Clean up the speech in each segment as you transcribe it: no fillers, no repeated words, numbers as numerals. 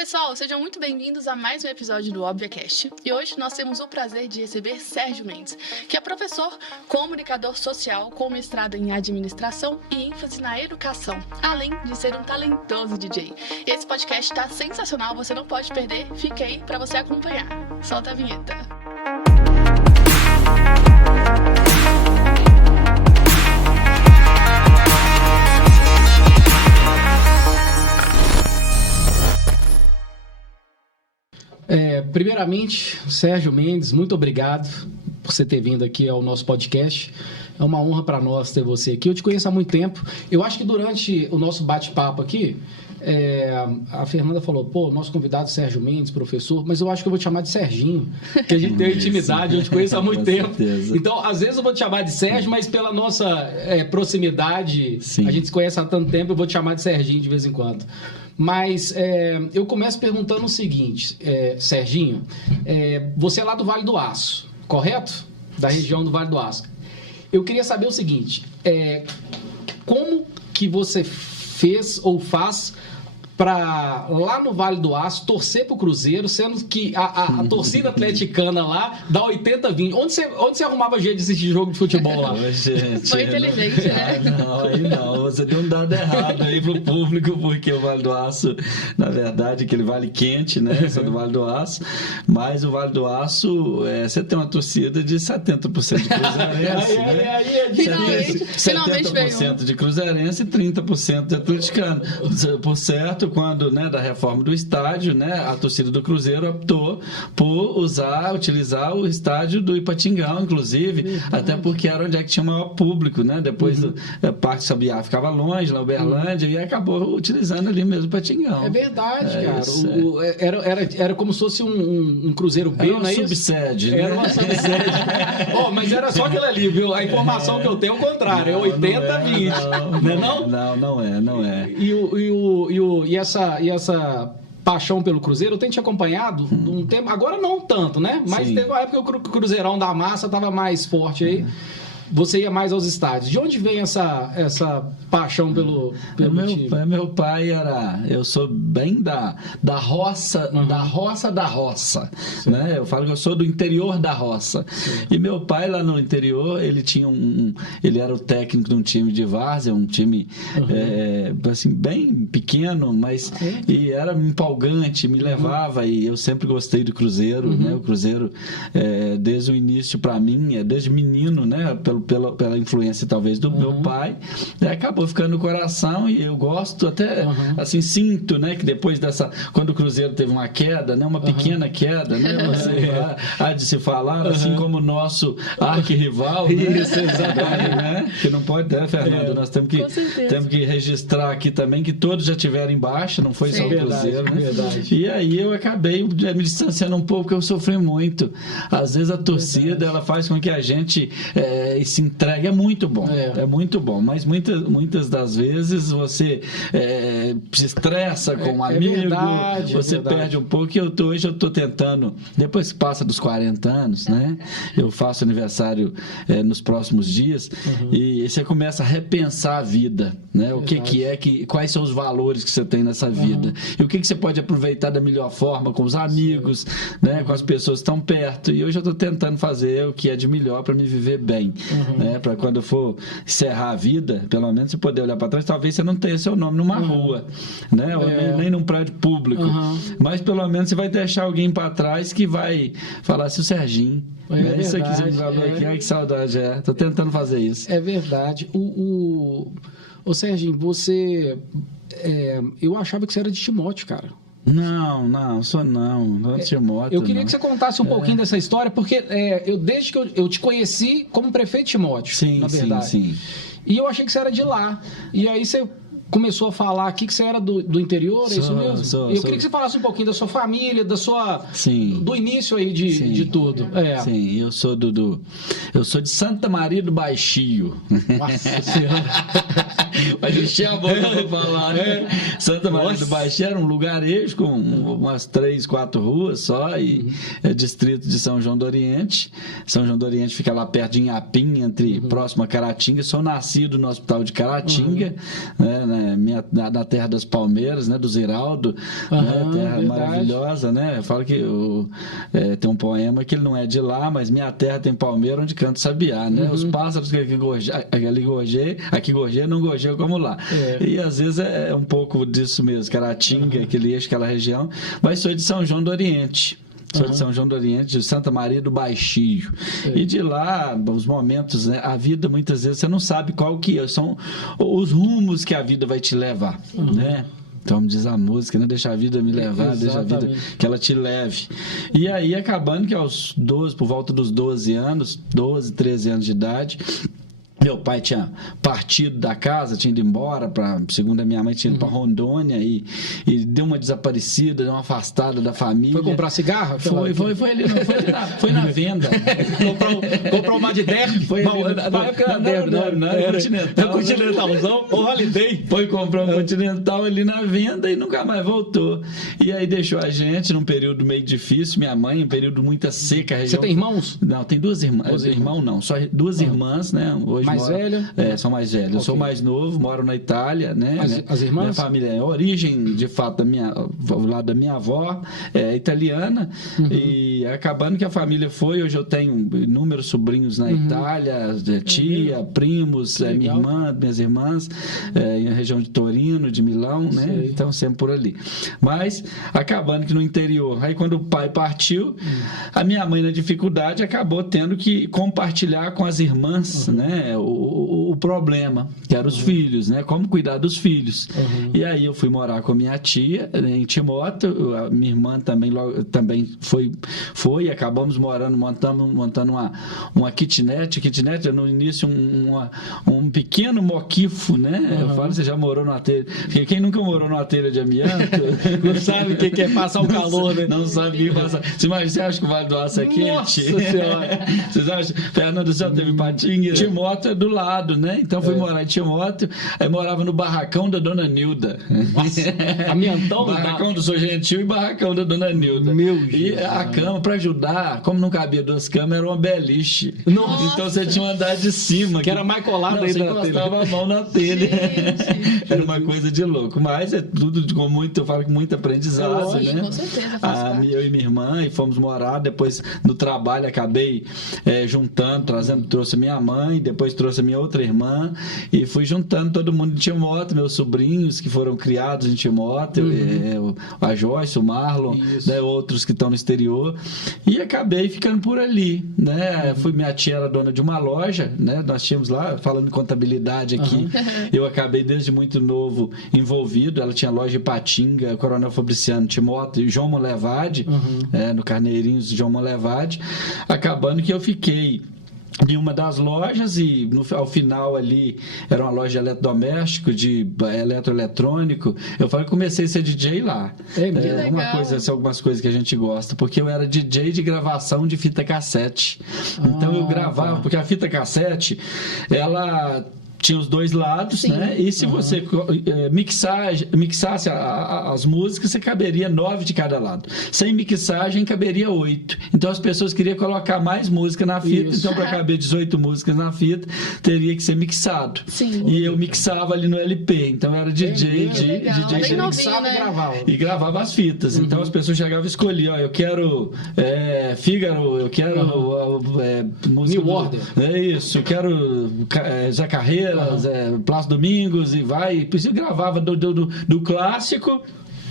pessoal, sejam muito bem-vindos a mais um episódio do ObviaCast. E hoje nós temos o prazer de receber Sérgio Mendes, que é professor, comunicador social com mestrado em administração e ênfase na educação, além de ser um talentoso DJ. Esse podcast está sensacional, você não pode perder, fique aí para você acompanhar. Solta a vinheta. Primeiramente, Sérgio Mendes, muito obrigado por você ter vindo aqui ao nosso podcast. É uma honra para nós ter você aqui. Eu te conheço há muito tempo. Eu acho que durante o nosso bate-papo aqui, a Fernanda falou, nosso convidado Sérgio Mendes, professor, mas eu acho que eu vou te chamar de Serginho, porque a gente tem intimidade, eu te conheço há muito tempo. Certeza. Então, às vezes eu vou te chamar de Sérgio, mas pela nossa proximidade, sim, a gente se conhece há tanto tempo, eu vou te chamar de Serginho de vez em quando. Mas eu começo perguntando o seguinte, Serginho, você é lá do Vale do Aço, correto? Da região do Vale do Aço. Eu queria saber o seguinte, como que você fez ou faz para lá no Vale do Aço torcer pro Cruzeiro, sendo que a torcida atleticana lá dá 80-20. Onde você arrumava jeito de assistir jogo de futebol lá? Gente, foi inteligente, né? Não, você deu um dado errado aí pro público, porque o Vale do Aço, na verdade, aquele vale quente, né? Só do Vale do Aço, mas o Vale do Aço, você tem uma torcida de 70% de cruzeirense, né? Finalmente 70% de cruzeirense e 30% de atleticano. Por certo, quando, da reforma do estádio, a torcida do Cruzeiro optou por utilizar o estádio do Ipatingão, inclusive, até porque era onde é que tinha o maior público, depois do Parque Sabiá ficava longe, na Uberlândia, e acabou utilizando ali mesmo o Ipatingão. É verdade, cara. Era como se fosse um Cruzeiro B, era uma subsede, Era uma subsede. Mas era só aquilo ali, viu? A informação que eu tenho é o contrário, é 80-20. Não é. E essa paixão pelo Cruzeiro, eu tenho te acompanhado um tempo, agora não tanto, né? Mas sim, teve uma época que o Cruzeirão da Massa estava mais forte aí. Você ia mais aos estádios. De onde vem essa paixão pelo time? Meu pai eu sou bem da roça, da roça, né? Eu falo que eu sou do interior da roça. Sim. E meu pai lá no interior, ele tinha ele era o técnico de um time de várzea, um time assim, bem pequeno, mas e era empolgante, me levava, e eu sempre gostei do Cruzeiro, né? O Cruzeiro, desde o início para mim, desde menino, né? Pela influência talvez do meu pai, acabou ficando no coração, e eu gosto até, assim, sinto, que depois quando o Cruzeiro teve uma queda, uma pequena queda, há de se falar, assim como o nosso arquirrival, Isso, exatamente. Que não pode, Fernando? Nós temos que registrar aqui também que todos já tiveram embaixo, não foi só o Cruzeiro, Verdade. E aí eu acabei me distanciando um pouco, porque eu sofri muito. Às vezes a torcida, ela faz com que a gente se entregue, é muito bom, muito bom, mas muitas das vezes você se estressa com um amigo, você perde um pouco, e hoje eu estou tentando, depois que passa dos 40 anos, eu faço aniversário nos próximos dias, e você começa a repensar a vida, o quais são os valores que você tem nessa vida, e o que você pode aproveitar da melhor forma com os amigos, com as pessoas que estão perto, e hoje eu estou tentando fazer o que é de melhor para me viver bem. Para quando eu for encerrar a vida, pelo menos você poder olhar para trás, talvez você não tenha seu nome numa rua, ou nem num prédio público, mas pelo menos você vai deixar alguém para trás que vai falar assim, o Serginho, isso aqui você me falou aqui, ai que saudade, tô tentando fazer isso. É verdade. O Serginho, você eu achava que você era de Timóteo, cara. Não de Timóteo. Eu queria que você contasse um pouquinho dessa história, porque desde que eu te conheci como prefeito Timóteo, na verdade. Sim. E eu achei que você era de lá. E aí você começou a falar aqui que você era do interior, é isso mesmo? Eu queria que você falasse um pouquinho da sua família, do início aí de tudo. Sim, eu sou eu sou de Santa Maria do Baixio. Nossa Senhora. Mas encher a boca pra falar, Santa Maria do Baixio era um lugarejo com umas 3, 4 ruas só, e é distrito de São João do Oriente. São João do Oriente fica lá perto de Inhapim, próximo a Caratinga. Sou nascido no Hospital de Caratinga, né? Da terra das palmeiras, né? Do Ziraldo, né? Terra verdade. maravilhosa, né? Eu falo que tem um poema que ele não é de lá, mas minha terra tem palmeira onde canta sabiá, né? Os pássaros que aqui gorjeiam não gorjeiam como lá. E às vezes é um pouco disso mesmo, Caratinga, aquele eixo, aquela região, mas sou de São João do Oriente. Sou de São João do Oriente, de Santa Maria do Baixio. E de lá, os momentos, né? A vida, muitas vezes, você não sabe qual que são os rumos que a vida vai te levar, né? Então, diz a música, né? Deixa a vida me levar, deixa a vida que ela te leve. E aí, acabando que por volta dos 12, 13 anos de idade, meu pai tinha partido da casa, tinha ido embora, segundo a minha mãe, tinha ido para Rondônia e deu uma desaparecida, deu uma afastada da família. Foi comprar cigarro? Foi ali, não, foi na venda. comprou uma de derby? Na época era derby, não era Continental. Continentalzão, o Holiday. Foi comprar um Continental ali na venda e nunca mais voltou. E aí deixou a gente num período meio difícil, minha mãe, um período muita seca. Você tem irmãos? Não, tem 2 irmãs. Irmão não, só 2 irmãs, né? Hoje mais velha? São mais velhos. Eu sou mais novo, moro na Itália, né? As irmãs? Minha família é a origem, de fato, o lado da minha avó é italiana. E acabando que a família foi, hoje eu tenho inúmeros sobrinhos na Itália, tia, primos, minhas irmãs, em região de Torino, de Milão, né? Então sempre por ali. Mas acabando que no interior, aí quando o pai partiu, a minha mãe na dificuldade acabou tendo que compartilhar com as irmãs, né? O problema, que eram os filhos, né? Como cuidar dos filhos. E aí eu fui morar com a minha tia em Timóteo, a minha irmã também foi, acabamos montando uma kitnet. Kitnet é no início um pequeno moquifo, né? Eu falo, você já morou numa telha. Quem nunca morou numa telha de amianto não sabe o que é passar o calor, né? Não sabe o que passar. Você acha que o Vale do Aço é quente? Nossa Senhora! Vocês acham? Fernando do Céu teve Patinga. Timóteo é do lado, né? Então fui morar em Timóteo, aí morava no barracão da Dona Nilda. Nossa, amiantão? Barracão do Sou Gentil e barracão da Dona Nilda. E a cama, pra ajudar, como não cabia 2 camas, era uma beliche. Nossa. Então você tinha um andar de cima. Que era mais colado ainda. Você encostava a mão na telha. Era uma coisa de louco. Mas é tudo eu falo com muito aprendizado, né? Com certeza, faz parte. Eu e minha irmã, e fomos morar. Depois, no trabalho, acabei juntando, trouxe minha mãe, depois trouxe a minha outra irmã, e fui juntando todo mundo em Timóteo, meus sobrinhos que foram criados em Timóteo, a Joyce, o Marlon, né, outros que estão no exterior, e acabei ficando por ali, né? Minha tia era dona de uma loja, né? Nós tínhamos lá, falando de contabilidade aqui, eu acabei desde muito novo envolvido. Ela tinha loja em Patinga, Coronel Fabriciano, Timóteo, João Molevade, no Carneirinhos João Molevade, acabando que eu fiquei em uma das lojas e ao final ali era uma loja de eletrodoméstico, de eletroeletrônico. Eu comecei a ser DJ lá. Algumas coisas que a gente gosta, porque eu era DJ de gravação de fita cassete. Então eu gravava, porque a fita cassete, ela tinha os 2 lados, né? E se você mixasse as músicas, você caberia 9 de cada lado. Sem mixagem, caberia 8. Então as pessoas queriam colocar mais música na fita. Então, para caber 18 músicas na fita, teria que ser mixado. E eu mixava ali no LP. Então era DJ DJ mixava, né? E gravava as fitas. Então as pessoas chegavam e escolhiam: eu quero Fígaro, eu quero música New Order. Isso, eu quero Zé Carreira, Plácido Domingos, e gravava do clássico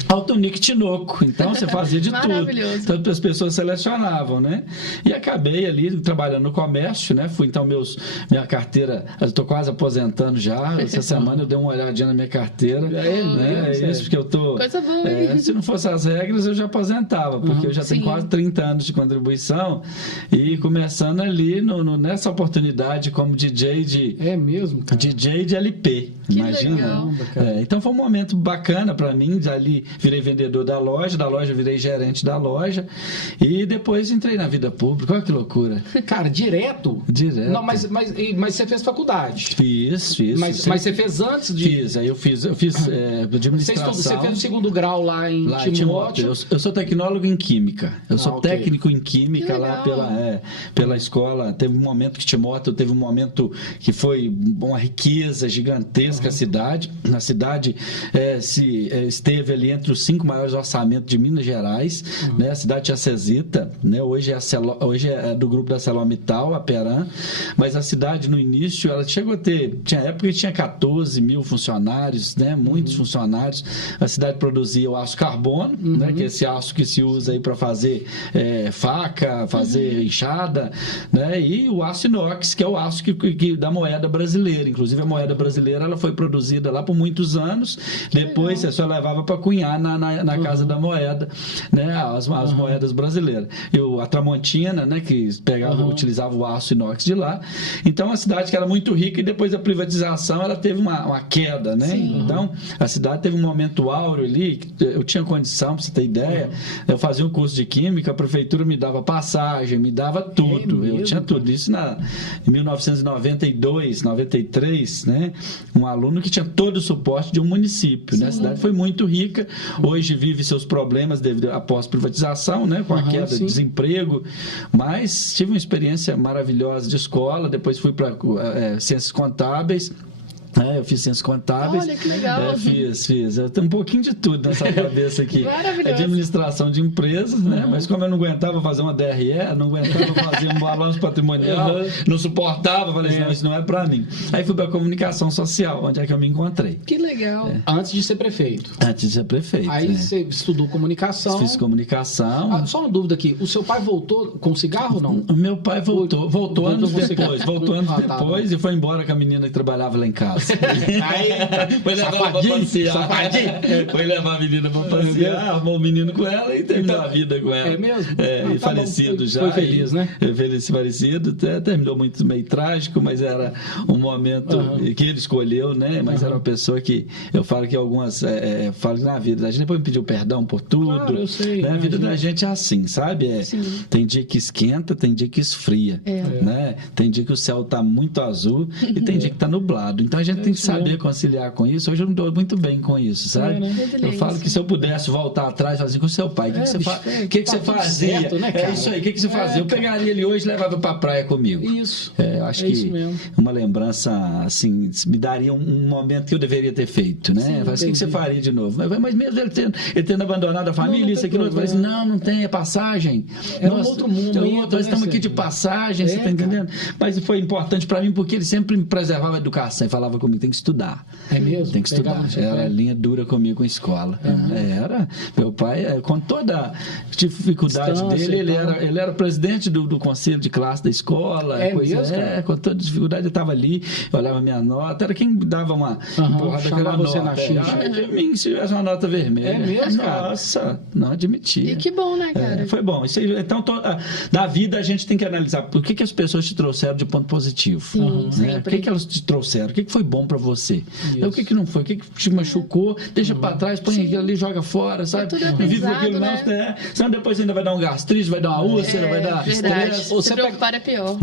ao Tonico Tinoco. Então você fazia de tudo. Então as pessoas selecionavam, né? E acabei ali trabalhando no comércio, né? Fui então minha carteira, eu estou quase aposentando já. Essa semana eu dei uma olhadinha na minha carteira. É isso, porque eu tô. Coisa boa. Se não fosse as regras, eu já aposentava, porque eu já tenho quase 30 anos de contribuição e começando ali nessa oportunidade como DJ DJ de LP. Imagina. Legal. Então foi um momento bacana para mim de ali virei vendedor da loja virei gerente da loja e depois entrei na vida pública. Olha que loucura. Cara, direto? Direto. Não, mas você fez faculdade? Fiz. Mas você fez antes de... Fiz, aí eu fiz administração. Você fez o segundo grau lá em Timóteo? Eu sou tecnólogo em Química. Eu sou técnico em Química lá pela escola. Teve um momento que Timóteo teve um momento que foi uma riqueza gigantesca a cidade. A cidade esteve ali entre os 5 maiores orçamentos de Minas Gerais. Né? A cidade tinha Cesita, né? Hoje é do grupo da ArcelorMittal, a Peram, mas a cidade no início ela chegou a ter, tinha época que tinha 14 mil funcionários, né? Muitos funcionários. A cidade produzia o aço carbono, né? Que é esse aço que se usa aí para fazer faca, fazer enxada, né? E o aço inox, que é o aço que da moeda brasileira. Inclusive a moeda brasileira ela foi produzida lá por muitos anos. Depois você só levava para cunhar na casa da moeda, né? As moedas brasileiras. E a Tramontina, né? Que utilizava o aço inox de lá. Então a cidade que era muito rica e depois da privatização ela teve uma queda, né? Então a cidade teve um momento áureo ali. Eu tinha condição, para você ter ideia. Eu fazia um curso de química, a prefeitura me dava passagem, me dava tudo. Eu tinha tudo. Isso em 1992, 93, né? Um aluno que tinha todo o suporte de um município, né? A cidade foi muito rica. Hoje vive seus problemas após privatização, né? Com a queda de desemprego. Mas tive uma experiência maravilhosa de escola. Depois fui para Ciências Contábeis. Eu fiz ciências contábeis. Olha, que legal. Fiz. Eu tenho um pouquinho de tudo nessa cabeça aqui. Maravilhoso. Administração de empresas, né? Mas como eu não aguentava fazer uma DRE, não aguentava fazer um balanço patrimonial, não suportava, falei, não, isso não é pra mim. Aí fui pra comunicação social, onde é que eu me encontrei. Que legal. Antes de ser prefeito. Antes de ser prefeito. Aí você estudou comunicação. Fiz comunicação. Só uma dúvida aqui, o seu pai voltou com cigarro ou não? O meu pai voltou anos depois. Voltou anos depois e foi embora com a menina que trabalhava lá em casa. Foi levar ela pra passear. Foi levar a menina pra passear, armou o menino com ela e terminou a vida com ela. É mesmo? Falecido já. Foi feliz, né? Falecido, terminou muito meio trágico, mas era um momento que ele escolheu, né? Mas era uma pessoa que eu falo que algumas falo na vida da gente, depois me pediu perdão por tudo. Claro, eu sei. Né? A vida da gente é assim, sabe? Tem dia que esquenta, tem dia que esfria. Né? Tem dia que o céu tá muito azul e tem dia que tá nublado. Então a gente tem que saber conciliar com isso. Hoje eu não dou muito bem com isso, sabe? Eu falo que se eu pudesse voltar atrás, falar assim, com o seu pai, o que você fazia? Certo, né, cara? É isso aí, o que você fazia? Eu pegaria ele hoje e levava pra praia comigo. Isso. Eu acho que uma lembrança, assim, me daria um momento que eu deveria ter feito, né? Sim, assim, o que você faria de novo? Mas mesmo ele tendo abandonado a família, isso, aquilo, eu falei assim, não tem, é passagem. É um outro mundo. Nós estamos aqui de passagem, você tá entendendo? Mas foi importante pra mim porque ele sempre me preservava a educação e falava comigo, tem que estudar. É mesmo? Tem que estudar. Era linha dura comigo com a escola. Era. Meu pai, com toda a dificuldade dele, ele era presidente do conselho de classe da escola. Com toda a dificuldade, eu estava ali, eu olhava a minha nota, era quem me dava uma porrada daquela nota. De mim, se tivesse uma nota vermelha. É mesmo, cara? Nossa, não admitia. E que bom, né, cara? Foi bom. Isso aí, então, da vida a gente tem que analisar por que as pessoas te trouxeram de ponto positivo. Né? Por que elas te trouxeram? O que foi bom pra você? O que não foi? O que te machucou? Deixa pra trás, põe aquilo ali, joga fora, sabe? Não vive com aquilo, não. Senão depois ainda vai dar um gastrite, vai dar uma úlcera, vai dar estresse. Você preocupar é pior.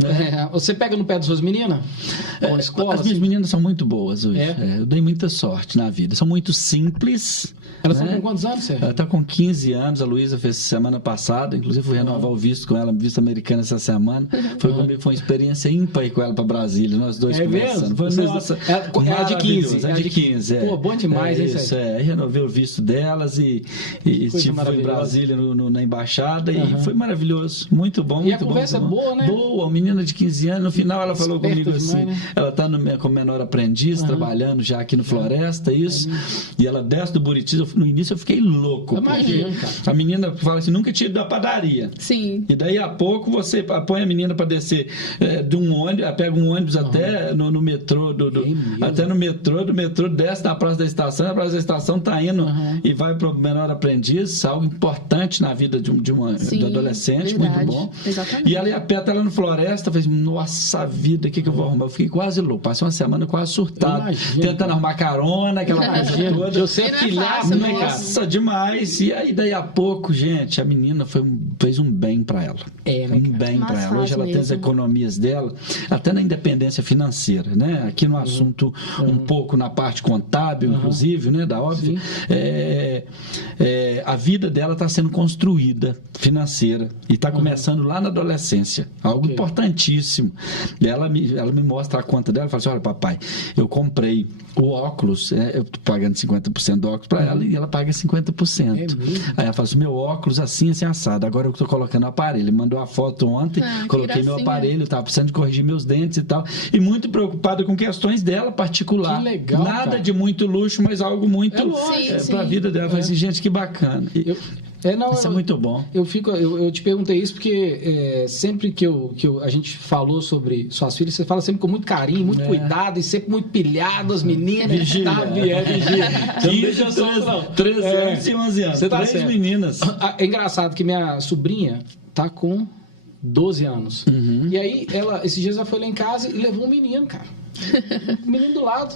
Você pega no pé das suas meninas? As minhas meninas são muito boas hoje. Eu dei muita sorte na vida. São muito simples. Elas estão com quantos anos, Sérgio? Ela está com 15 anos. A Luísa fez semana passada. Inclusive, fui renovar o visto com ela, visto americano essa semana. Foi comigo, foi uma experiência ímpar ir com ela para Brasília. Nós dois conversando. Foi, nossa, ela de 15. É de 15. Pô, bom demais, hein, isso, renovei o visto delas e fui em Brasília na embaixada e foi maravilhoso. Muito bom, muito bom. E a conversa é boa, né? Boa, uma menina de 15 anos. No final, ela falou comigo demais, assim: né? ela está como menor aprendiz, trabalhando já aqui no Floresta, isso. E ela desce do Buriti. No início eu fiquei louco. Imagina, cara. A menina fala assim, nunca tinha ido da padaria. Sim. E daí a pouco você põe a menina para descer de um ônibus, pega um ônibus até no metrô até no metrô, do metrô desce na Praça da Estação, a Praça da Estação tá indo e vai para o menor aprendiz, algo importante na vida de um adolescente, verdade. Muito bom. Exatamente. E ali a pé tá lá no Floresta, eu falei, nossa vida, o que eu vou arrumar? Eu fiquei quase louco, passei uma semana quase surtado, tentando arrumar carona, aquela coisa toda. Eu sempre pilhado, né, cara? Nossa, demais. E aí, daí a pouco, gente, a menina fez um bem para ela. Um bem para ela. Hoje ela tem as economias dela, até na independência financeira, né? Aqui no assunto, um pouco na parte contábil, inclusive, né? Da óbvio. A vida dela está sendo construída financeira e está começando lá na adolescência. Algo importantíssimo. Ela me mostra a conta dela e fala assim, olha, papai, eu comprei o óculos, eu tô pagando 50% do óculos para ela e ela paga 50%. Aí ela fala assim, meu óculos assim assado, agora eu tô colocando o aparelho. Ele mandou a foto ontem, coloquei meu aparelho, tava precisando de corrigir meus dentes e tal. E muito preocupada com questões dela particular. Que legal, nada cara. de muito luxo, mas algo muito para a vida dela. Eu falei assim, gente, que bacana. Isso é muito bom. Eu te perguntei isso porque sempre que a gente falou sobre suas filhas, você fala sempre com muito carinho, muito cuidado e sempre muito pilhado, as meninas. Vigia. 13 anos e 11 anos. Você tá 3 certo. meninas. É engraçado que minha sobrinha tá com 12 anos. E aí, esses dias ela foi lá em casa e levou um menino, cara. Um menino do lado.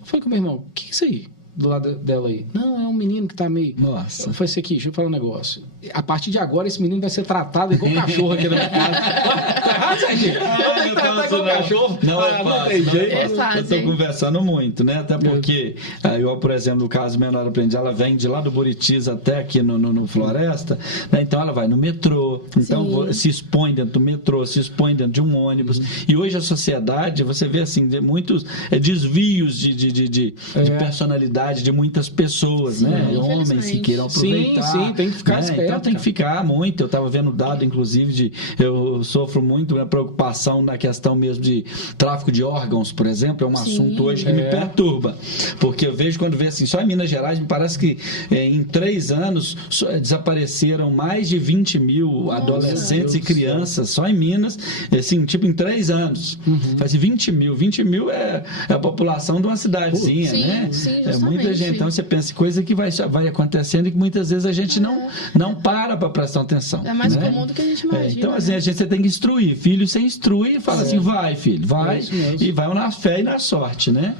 Eu falei com o meu irmão, o que é isso aí? Do lado dela aí. Não, é um menino que tá meio... Nossa. Eu falei assim, aqui, deixa eu falar um negócio. A partir de agora, esse menino vai ser tratado igual cachorro aqui na minha casa. Tá errado, Serginho? Tem que tratar igual cachorro. Não é fácil. Eu tô conversando muito, né? Até porque, eu, por exemplo, no caso menor aprendiz, ela vem de lá do Buritis até aqui no Floresta, né? Então ela vai no metrô, então se expõe dentro do metrô, se expõe dentro de um ônibus. E hoje a sociedade, você vê assim, muitos desvios de personalidade de muitas pessoas, né? Homens que queiram aproveitar. Sim, tem que ficar esperto. Então tem que ficar muito. Eu estava vendo dado, inclusive, eu sofro muito na preocupação na questão mesmo de tráfico de órgãos, por exemplo, é um assunto hoje que me perturba. Porque eu vejo quando vê assim, só em Minas Gerais, me parece que em 3 anos desapareceram mais de 20 mil adolescentes e crianças, só em Minas, assim, tipo em 3 anos. Faz 20 mil. 20 mil é a população de uma cidadezinha, né? Sim, muita gente. Então você pensa coisa que vai acontecendo e que muitas vezes a gente não para prestar atenção. É mais comum do que a gente imagina. Então, assim, você tem que instruir. Filho, você instrui e fala assim, vai, filho, vai. E vai na fé e na sorte, né?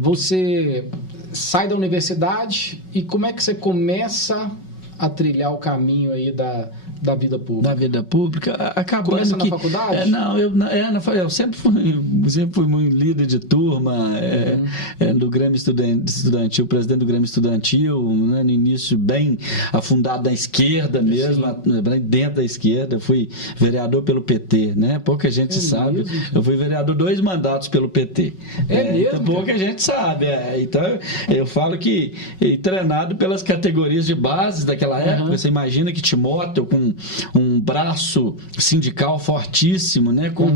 Você sai da universidade e como é que você começa a trilhar o caminho aí da vida pública? Da vida pública, acabando começa na faculdade? Eu sempre fui muito líder de turma, do Grêmio Estudantil, presidente do Grêmio Estudantil, né, no início bem afundado na esquerda mesmo, dentro da esquerda. Fui vereador pelo PT, né? Pouca gente sabe. Mesmo? Eu fui vereador 2 mandatos pelo PT. Mesmo? Então, pouca gente sabe. Então, eu falo que treinado pelas categorias de base daquela época, você imagina que Timóteo, com um braço sindical fortíssimo, né, com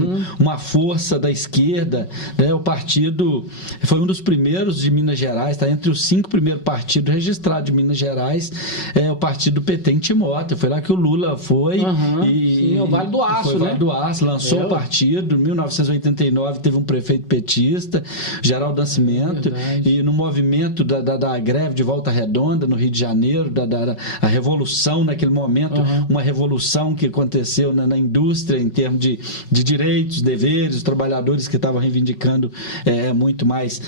uma força da esquerda, né, o partido foi um dos primeiros de Minas Gerais, está entre os 5 primeiros partidos registrados de Minas Gerais, o partido do PT em Timóteo. Foi lá que o Lula foi e o Vale do Aço, né? Vale do Aço, lançou o partido. Em 1989 teve um prefeito petista, Geraldo Nascimento, e no movimento da greve de Volta Redonda no Rio de Janeiro, a revolução naquele momento, uma revolução que aconteceu na indústria em termos de direitos, deveres, os trabalhadores que estavam reivindicando muito mais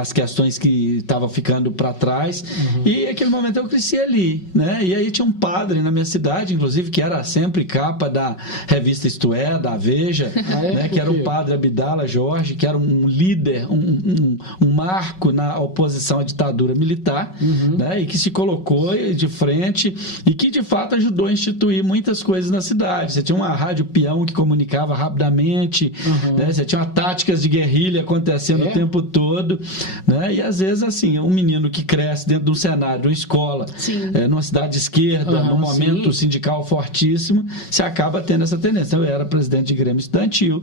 as questões que estavam ficando para trás. E naquele momento eu cresci ali, né? E aí tinha um padre na minha cidade, inclusive, que era sempre capa da revista Isto É, da Veja, né? Que era o padre Abdala Jorge, que era um líder, um marco na oposição à ditadura militar, né? E que se colocou de frente e que de fato ajudou a instituir muitas coisas na cidade. Você tinha uma rádio peão que comunicava rapidamente, né? Você tinha táticas de guerrilha acontecendo o tempo todo, né? E às vezes assim, um menino que cresce dentro de um cenário, de uma escola, numa cidade de esquerda, num momento sindical fortíssimo, você acaba tendo essa tendência. Eu era presidente de Grêmio Estudantil.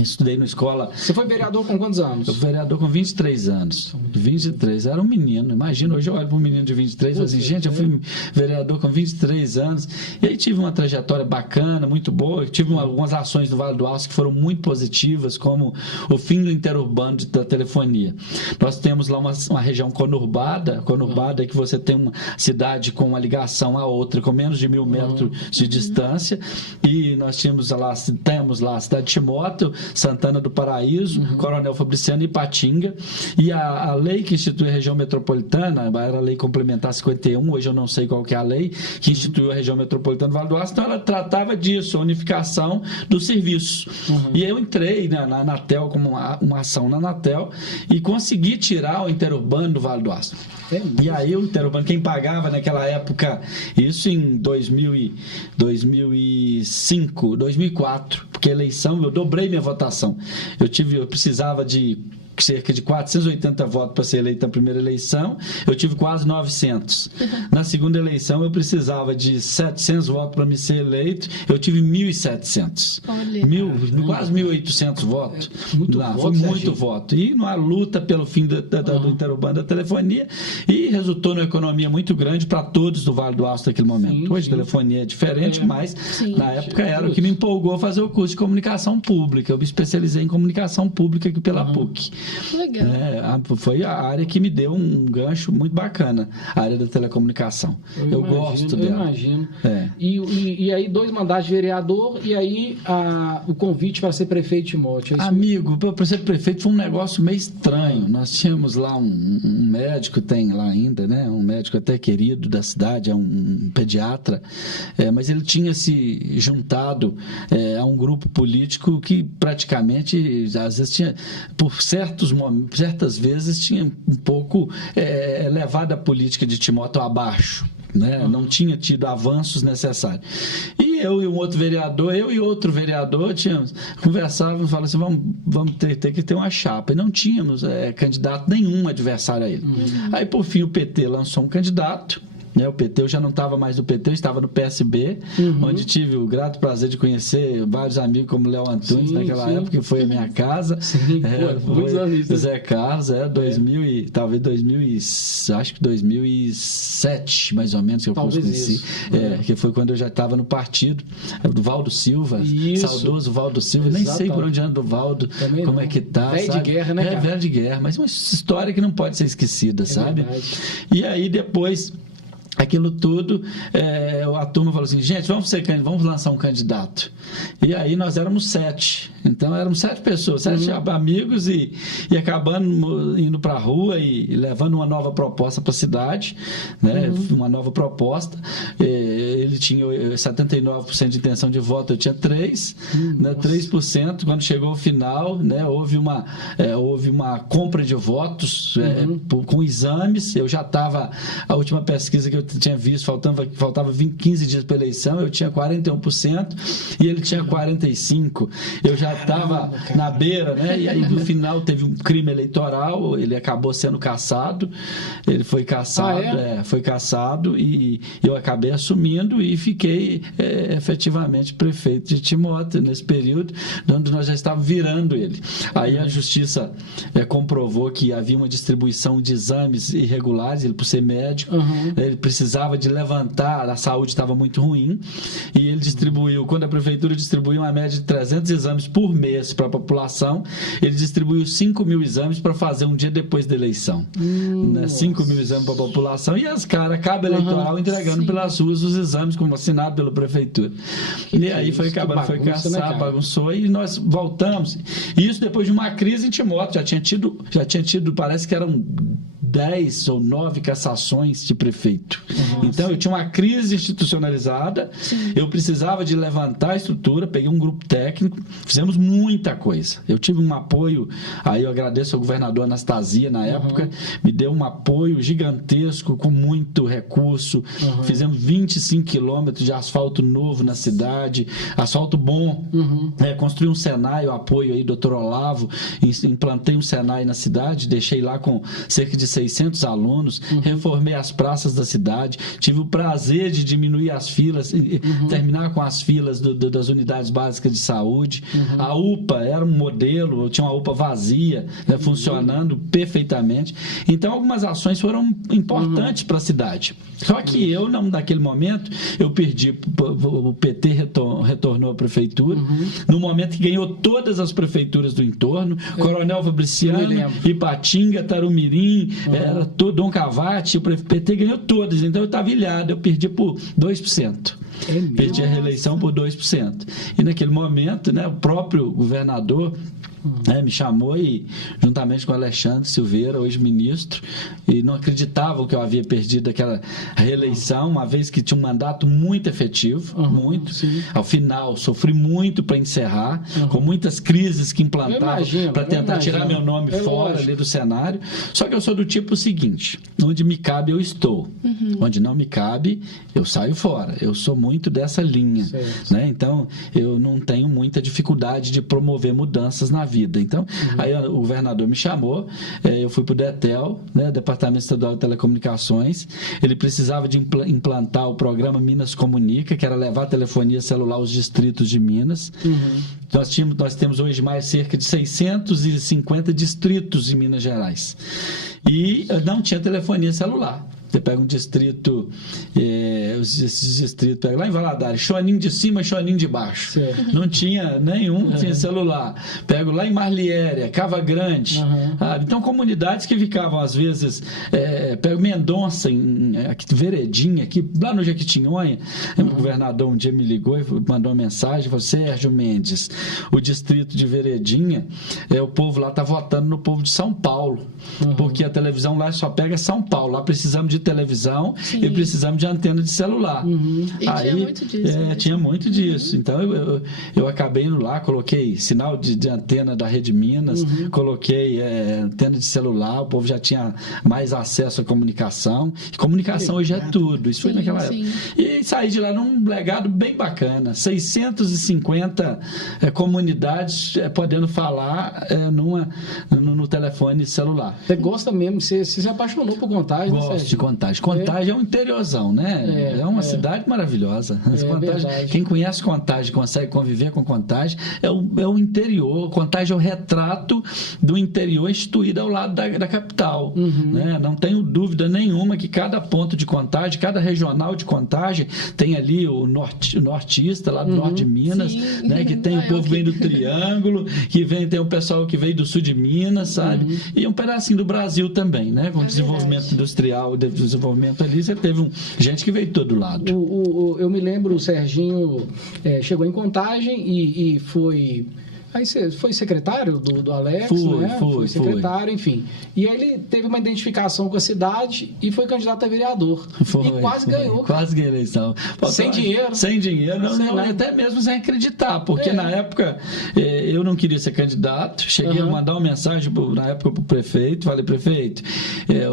Estudei na escola. Você foi vereador com quantos anos? Eu fui vereador com 23 anos. 23, era um menino. Imagina, hoje eu olho para um menino de 23 e falo assim, gente, eu fui vereador com 23 anos. E aí tive uma trajetória bacana, muito boa. Eu tive algumas ações no Vale do Aço que foram muito positivas, como o fim do interurbano da telefonia. Nós temos lá uma região conurbada é que você tem uma cidade com uma ligação a outra com menos de 1.000 metros de distância. E nós temos lá a cidade de Timóteo, Santana do Paraíso, Coronel Fabriciano e Ipatinga. E a lei que institui a região metropolitana, era a lei complementar 51, hoje eu não sei qual que é a lei, que instituiu a região metropolitana do Vale do Aço, então ela tratava disso, a unificação dos serviços. E eu entrei na Anatel, como uma ação na Anatel, e consegui tirar o interurbano do Vale do Aço. E aí o interurbano, quem pagava naquela época, isso em 2005, 2004, porque a eleição, eu dobrei minha votação. Eu precisava de cerca de 480 votos para ser eleito na primeira eleição, eu tive quase 900. Na segunda eleição, eu precisava de 700 votos para me ser eleito, eu tive 1.700. Quase 1.800 votos. Foi muito voto. E numa luta pelo fim do interurbano da telefonia, e resultou numa economia muito grande para todos do Vale do Aço naquele momento. Hoje a telefonia é diferente, mas na época era o que me empolgou a fazer o curso de comunicação pública. Eu me especializei em comunicação pública aqui pela PUC. Legal. Foi a área que me deu um gancho muito bacana, a área da telecomunicação. Eu gosto dela. Eu imagino. E aí 2 mandatos de vereador e aí o convite para ser prefeito de Timóteo. Amigo, para ser prefeito foi um negócio meio estranho. Nós tínhamos lá um médico, tem lá ainda, né? Um médico até querido da cidade, é um pediatra, mas ele tinha se juntado a um grupo político que praticamente, às vezes tinha, por certas vezes tinha um pouco levado a política de Timóteo abaixo, né? Não tinha tido avanços necessários. E eu e outro vereador conversávamos, falávamos assim, vamos ter que ter uma chapa. E não tínhamos candidato nenhum adversário a ele. Aí, por fim, o PT lançou um candidato. O PT, eu já não estava mais no PT, eu estava no PSB, onde tive o grato prazer de conhecer vários amigos como Léo Antunes naquela época, que foi a minha casa. Foi Zé Carlos, talvez 2007, mais ou menos, que eu conheci. Que foi quando eu já estava no partido, do Valdo Silva, saudoso Valdo Silva. Nem sei por onde anda o Valdo, como é que tá. Velho de guerra, né, cara? Velho de guerra, mas uma história que não pode ser esquecida, sabe? Verdade. E aí depois, aquilo tudo, a turma falou assim, gente, vamos lançar um candidato. E aí nós éramos 7. Então éramos 7 pessoas, 7 amigos e acabando indo para a rua e levando uma nova proposta para a cidade, né? Uma nova proposta. Ele tinha 79% de intenção de voto, eu tinha 3%, né? 3%. Quando chegou ao final, né? houve uma compra de votos com exames. Eu já estava, a última pesquisa que eu tinha visto, faltava 15 dias para a eleição, eu tinha 41% e ele tinha 45%. Eu já estava na beira, né? E aí no final teve um crime eleitoral, ele acabou sendo cassado, ele foi cassado, foi cassado e eu acabei assumindo e fiquei efetivamente prefeito de Timóteo nesse período, onde nós já estávamos virando ele. Aí a justiça comprovou que havia uma distribuição de exames irregulares, ele por ser médico, ele precisava de levantar, a saúde estava muito ruim, e ele distribuiu, quando a prefeitura distribuiu uma média de 300 exames por mês para a população, ele distribuiu 5.000 exames para fazer um dia depois da eleição. 5.000 exames para a população, e as caras, cabo eleitoral, entregando pelas ruas os exames, como assinado pela prefeitura. E aí foi caçar, bagunçou, e nós voltamos. E isso depois de uma crise em Timóteo, já tinha tido, parece que eram 10 ou 9 cassações de prefeito. Então eu tinha uma crise institucionalizada, eu precisava de levantar a estrutura, peguei um grupo técnico, fizemos muita coisa. Eu tive um apoio, aí eu agradeço ao governador Anastasia na época, me deu um apoio gigantesco, com muito recurso. Fizemos 25 quilômetros de asfalto novo na cidade, asfalto bom. Construí um Senai, o apoio aí do Dr. Olavo, implantei um Senai na cidade, deixei lá com cerca de 6 600 alunos, reformei as praças da cidade, tive o prazer de diminuir as filas, terminar com as filas das unidades básicas de saúde. A UPA era um modelo, eu tinha uma UPA vazia, né, funcionando perfeitamente. Então, algumas ações foram importantes para a cidade. Só que eu, naquele momento, eu perdi, o PT retornou à prefeitura, no momento que ganhou todas as prefeituras do entorno, Coronel Fabriciano, Ipatinga, Tarumirim, Dom Cavate, o PT ganhou todas, então eu estava ilhado, eu perdi por 2%. Perdi a reeleição por 2%. E naquele momento, né, o próprio governador me chamou e, juntamente com o Alexandre Silveira, hoje ministro, e não acreditavam que eu havia perdido aquela reeleição, uma vez que tinha um mandato muito efetivo, muito. Sim. Ao final, sofri muito para encerrar, com muitas crises que implantavam para tentar tirar meu nome fora ali do cenário. Só que eu sou do tipo seguinte: onde me cabe, eu estou. Onde não me cabe, eu saio fora. Eu sou muito dessa linha. Né? Então, eu não tenho muita dificuldade de promover mudanças na vida. Então, aí o governador me chamou, eu fui para o DETEL, né, Departamento Estadual de Telecomunicações. Ele precisava de implantar o programa Minas Comunica, que era levar a telefonia celular aos distritos de Minas. Nós temos hoje mais cerca de 650 distritos em Minas Gerais. E não tinha telefonia celular. Você pega um distrito, esses distritos, pega lá em Valadares, Choninho de cima, Choninho de baixo. Certo. Não tinha nenhum, tinha celular. Pego lá em Marliéria, Cava Grande. Então, comunidades que ficavam, às vezes, pego Mendonça, aqui, Veredinha, aqui, lá no Jequitinhonha. O governador um dia me ligou e mandou uma mensagem, falou: Sérgio Mendes, o distrito de Veredinha, o povo lá está votando no povo de São Paulo, porque a televisão lá só pega São Paulo. Lá precisamos de televisão. Sim. E precisamos de antena de celular. E aí, tinha muito disso. Tinha muito disso. Então eu acabei indo lá, coloquei sinal de antena da Rede Minas, coloquei antena de celular, o povo já tinha mais acesso à comunicação. E comunicação hoje é tudo. Isso foi naquela época. E saí de lá num legado bem bacana. 650 comunidades podendo falar no telefone celular. Você gosta mesmo, você se apaixonou por Contagem, né, Sérgio? Gosto de Contagem. Contagem é um interiorzão, né? É uma cidade maravilhosa. Contagem, quem conhece Contagem, consegue conviver com Contagem, é o interior. Contagem é o retrato do interior instituído ao lado da capital. Né? Não tenho dúvida nenhuma que cada ponto de Contagem, cada regional de Contagem, tem ali o nortista lá do norte de Minas, né? Que tem o povo que vem do Triângulo, tem o pessoal que veio do sul de Minas, sabe? E um pedacinho do Brasil também, né? Com desenvolvimento industrial, desenvolvimento ali, você teve gente que veio de todo lado. Eu me lembro, o Serginho chegou em Contagem e foi... Aí você foi secretário do Alex, né? Foi secretário, enfim. E aí ele teve uma identificação com a cidade e foi candidato a vereador. E quase ganhou. Quase ganhou a eleição. Sem dinheiro. Sem dinheiro, até mesmo sem acreditar, porque na época eu não queria ser candidato. Cheguei a mandar uma mensagem na época para o prefeito, falei: prefeito,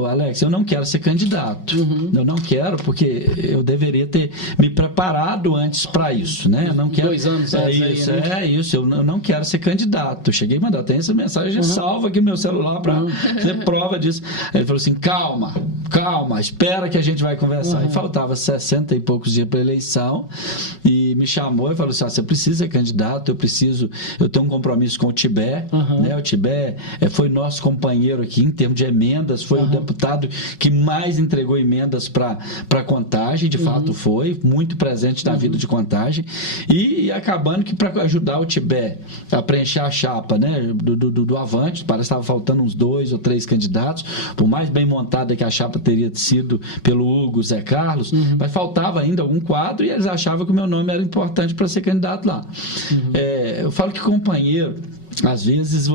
Alex, eu não quero ser candidato. Eu não quero, porque eu deveria ter me preparado antes para isso, né? Eu não quero, 2 anos antes. Isso, eu não quero ser candidato. Eu cheguei a mandar, tem essa mensagem salva aqui no meu celular para ter prova disso. Aí ele falou assim: calma, espera que a gente vai conversar. E faltava 60 e poucos dias para a eleição, e me chamou e falou assim: você precisa ser candidato, eu tenho um compromisso com o Tibé, né? O Tibé foi nosso companheiro aqui em termos de emendas, foi o deputado que mais entregou emendas para Contagem, de fato foi, muito presente na vida de Contagem, e acabando que para ajudar o Tibé a preencher a chapa, né, do Avante, parece que estava faltando uns 2 ou 3 candidatos, por mais bem montada que a chapa teria sido pelo Hugo Zé Carlos, mas faltava ainda algum quadro e eles achavam que o meu nome era importante para ser candidato lá. Eu falo que companheiro, às vezes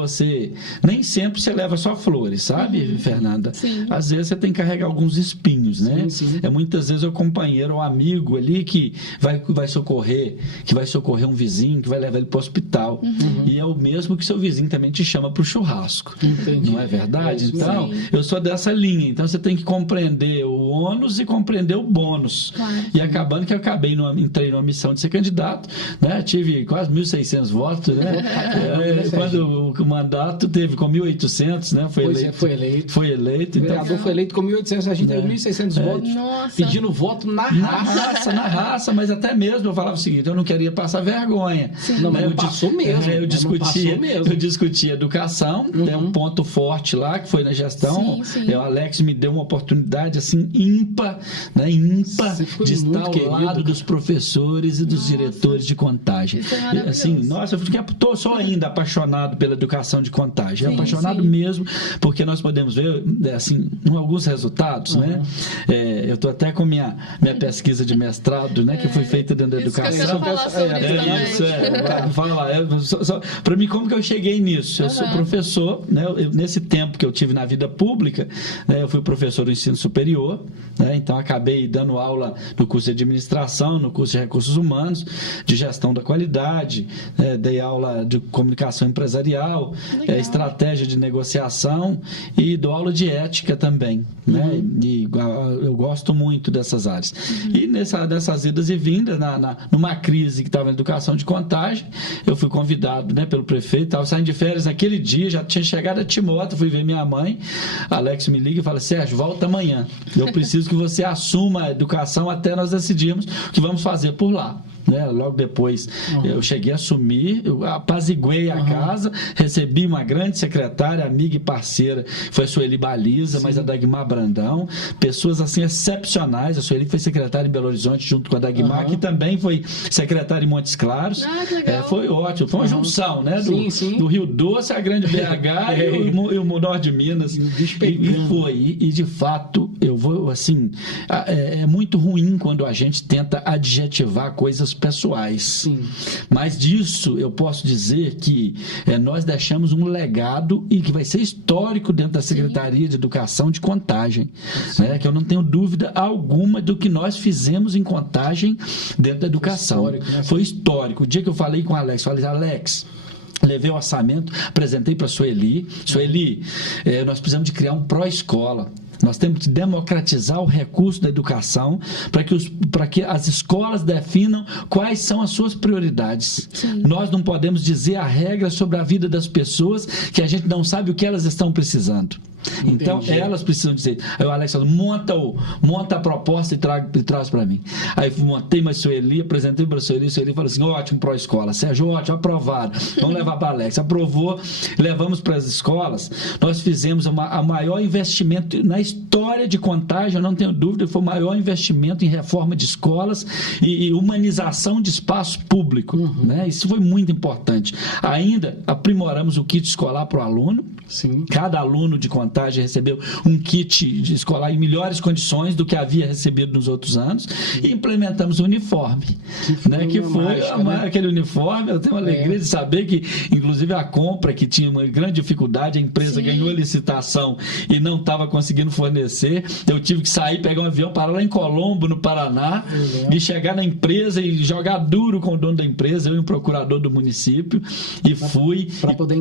nem sempre você leva só flores, sabe, Fernanda? Sim. Às vezes você tem que carregar alguns espinhos, né? Sim. Muitas vezes o companheiro ou amigo ali que vai socorrer um vizinho, que vai levar ele para o hospital. E é o mesmo que seu vizinho também te chama para o churrasco. Entendi. Não é verdade? Então, eu sou dessa linha. Então, você tem que compreender o ônus e compreender o bônus. Claro. E acabando que eu entrei numa missão de ser candidato, né? Tive quase 1.600 votos, né? quando o mandato teve com 1.800, né? Foi eleito. O vereador foi eleito com 1.800, a gente teve 1.600 votos, pedindo voto na raça, mas até mesmo eu falava o seguinte, eu não queria passar vergonha. Não, mas passou mesmo. Eu discuti educação, um ponto forte lá, que foi na gestão. O Alex me deu uma oportunidade assim ímpar, né? De estar ao lado dos professores e dos diretores de Contagem. Assim, eu sou ainda apaixonado pela educação de Contagem. Apaixonado mesmo, porque nós podemos ver assim, alguns resultados, né? Eu estou até com minha pesquisa de mestrado, né? Que foi feita dentro da educação. Para mim, como que eu cheguei nisso? Eu sou professor, né? Nesse tempo que eu tive na vida pública, né? Eu fui professor do ensino superior, né? Então acabei dando aula no curso de administração, no curso de recursos humanos, de gestão da qualidade, dei aula de comunicação empresarial, estratégia de negociação e dou aula de ética também, né? E eu gosto muito dessas áreas. E nessas idas e vindas, numa crise que estava na educação de Contagem, eu fui convidado, né, pelo prefeito, estava saindo de férias naquele dia, já tinha chegado a Timóteo, fui ver minha mãe, Alex me liga e fala, Sérgio, volta amanhã, eu preciso que você assuma a educação até nós decidirmos o que vamos fazer por lá. Né? Logo depois eu cheguei a assumir, eu apaziguei a casa, recebi uma grande secretária, amiga e parceira, foi a Sueli Baliza, mas a Dagmar Brandão, pessoas assim excepcionais. A Sueli foi secretária em Belo Horizonte junto com a Dagmar, que também foi secretária em Montes Claros. Foi ótimo, foi uma junção, né? Do Rio Doce, a Grande BH e o Norte de Minas. E de fato, eu vou assim, é muito ruim quando a gente tenta adjetivar coisas pessoais. Mas disso eu posso dizer que nós deixamos um legado e que vai ser histórico dentro da Secretaria de Educação de Contagem, né? Que eu não tenho dúvida alguma do que nós fizemos em Contagem dentro da educação. Foi histórico. O dia que eu falei com o Alex, levei o orçamento, apresentei para a Sueli, nós precisamos de criar um pró-escola. Nós temos que democratizar o recurso da educação para que as escolas definam quais são as suas prioridades. Nós não podemos dizer a regra sobre a vida das pessoas que a gente não sabe o que elas estão precisando. Então, elas precisam dizer. Aí o Alex falou, monta a proposta e traz para mim. Aí montei uma Sueli, apresentei para a Sueli falou assim, ótimo, pró-escola. Sérgio, ótimo, aprovado. Vamos levar para a Alex. Aprovou, levamos para as escolas. Nós fizemos o maior investimento na história de Contagem, eu não tenho dúvida, foi o maior investimento em reforma de escolas e humanização de espaço público. Né? Isso foi muito importante. Ainda aprimoramos o kit escolar para o aluno. Cada aluno de Contagem recebeu um kit de escolar em melhores condições do que havia recebido nos outros anos e implementamos o uniforme, que foi aquele uniforme. Eu tenho uma alegria de saber que, inclusive, a compra, que tinha uma grande dificuldade, a empresa ganhou a licitação e não estava conseguindo fornecer, eu tive que sair, pegar um avião, parar lá em Colombo, no Paraná, e chegar na empresa e jogar duro com o dono da empresa, eu e o procurador do município, e fui para poder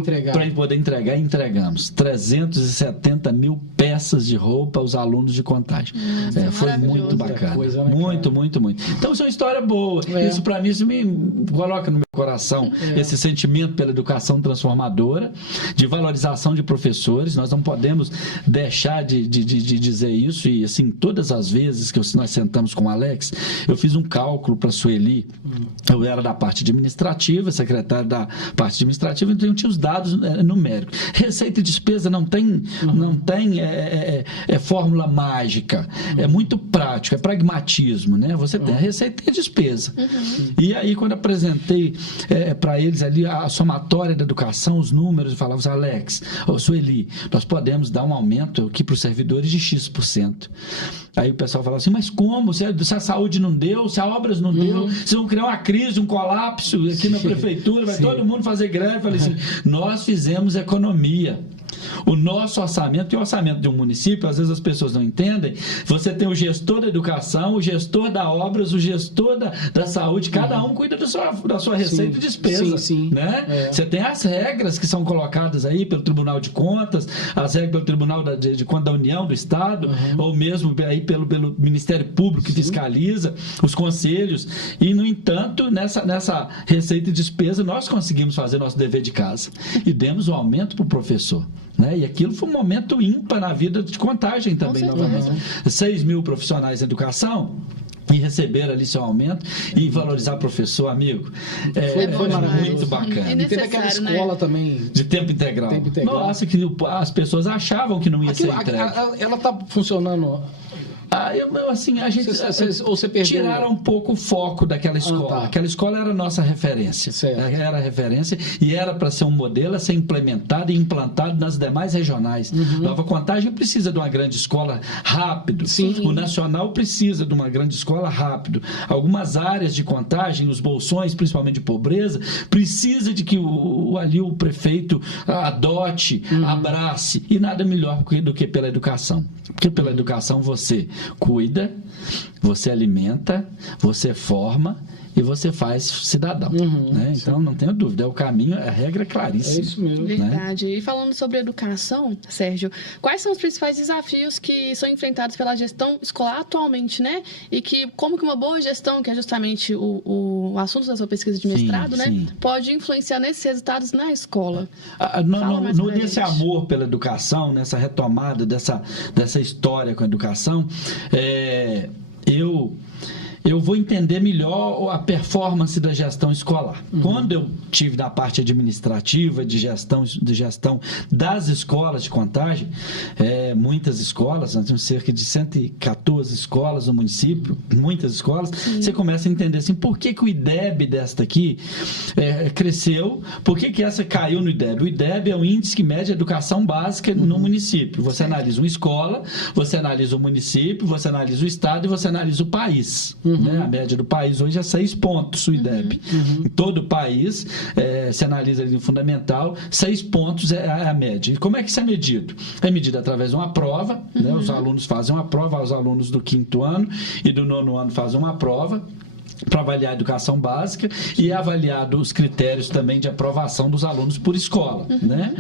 entregar, e entregamos 370 mil peças de roupa aos alunos de Contagem. Foi muito bacana. Muito. Então, isso é uma história boa. Isso, para mim, isso me coloca no meu coração esse sentimento pela educação transformadora, de valorização de professores. Nós não podemos deixar de dizer isso. E, assim, todas as vezes que nós sentamos com o Alex, eu fiz um cálculo para a Sueli. Eu era da parte administrativa, secretário da parte administrativa, então eu tinha os dados numéricos. Receita e despesa não tem fórmula mágica, é muito prático, é pragmatismo, né? Você tem a receita e a despesa. E aí, quando apresentei para eles ali a somatória da educação, os números, eu falava assim, Alex, Sueli, nós podemos dar um aumento aqui para os servidores de X%. Aí o pessoal falava assim, mas como? Se a saúde não deu, se a obras não deu, se vão criar uma crise, um colapso aqui na prefeitura, vai todo mundo fazer greve. Eu falei assim, nós fizemos economia. O nosso orçamento e o orçamento de um município, às vezes as pessoas não entendem, você tem o gestor da educação, o gestor da obras, o gestor da saúde, cada um cuida da sua receita e despesa. Né? Você tem as regras que são colocadas aí pelo Tribunal de Contas, as regras pelo Tribunal de Contas da União, do Estado, ou mesmo aí pelo Ministério Público que fiscaliza, os conselhos, e no entanto, nessa receita e despesa, nós conseguimos fazer nosso dever de casa e demos um aumento para o professor. Né? E aquilo foi um momento ímpar na vida de Contagem também, novamente. 6 mil profissionais em educação e receber ali seu aumento e valorizar o professor, amigo. Foi muito bacana. E teve aquela escola, né? Também de tempo integral. Nossa, que as pessoas achavam que não ia ser entregue. Ela está funcionando... Assim, a gente tiraram um pouco o foco daquela escola. Aquela escola era a nossa referência. Era a referência e era para ser um modelo a ser implementado e implantado nas demais regionais. Nova Contagem precisa de uma grande escola rápido. O Nacional precisa de uma grande escola rápido. Algumas áreas de Contagem, os bolsões, principalmente de pobreza, precisa de que ali o prefeito adote, abrace, e nada melhor do que pela educação. Porque pela educação você cuida, você alimenta, você forma e você faz cidadão. Né? Então, não tenho dúvida, é o caminho, a regra é claríssima. É isso mesmo. Verdade. Né? E falando sobre educação, Sérgio, quais são os principais desafios que são enfrentados pela gestão escolar atualmente, né? E como que uma boa gestão, que é justamente o assunto da sua pesquisa de mestrado, né? Pode influenciar nesses resultados na escola? Nesse amor pela educação, nessa retomada dessa história com a educação, eu vou entender melhor a performance da gestão escolar. Quando eu tive na parte administrativa de gestão das escolas de Contagem, muitas escolas, nós temos cerca de 114 escolas no município, muitas escolas, você começa a entender assim, por que o IDEB desta aqui cresceu, por que essa caiu no IDEB? O IDEB é o Índice que mede a educação básica no município. Você analisa uma escola, você analisa o município, você analisa o estado e você analisa o país. Né? A média do país hoje é 6 pontos, o IDEB. Em todo o país, se analisa ali no fundamental, 6 pontos é a média. E como é que isso é medido? É medido através de uma prova, né? Os alunos fazem uma prova, os alunos do 5º ano e do 9º ano fazem uma prova para avaliar a educação básica e avaliar os critérios também de aprovação dos alunos por escola, né?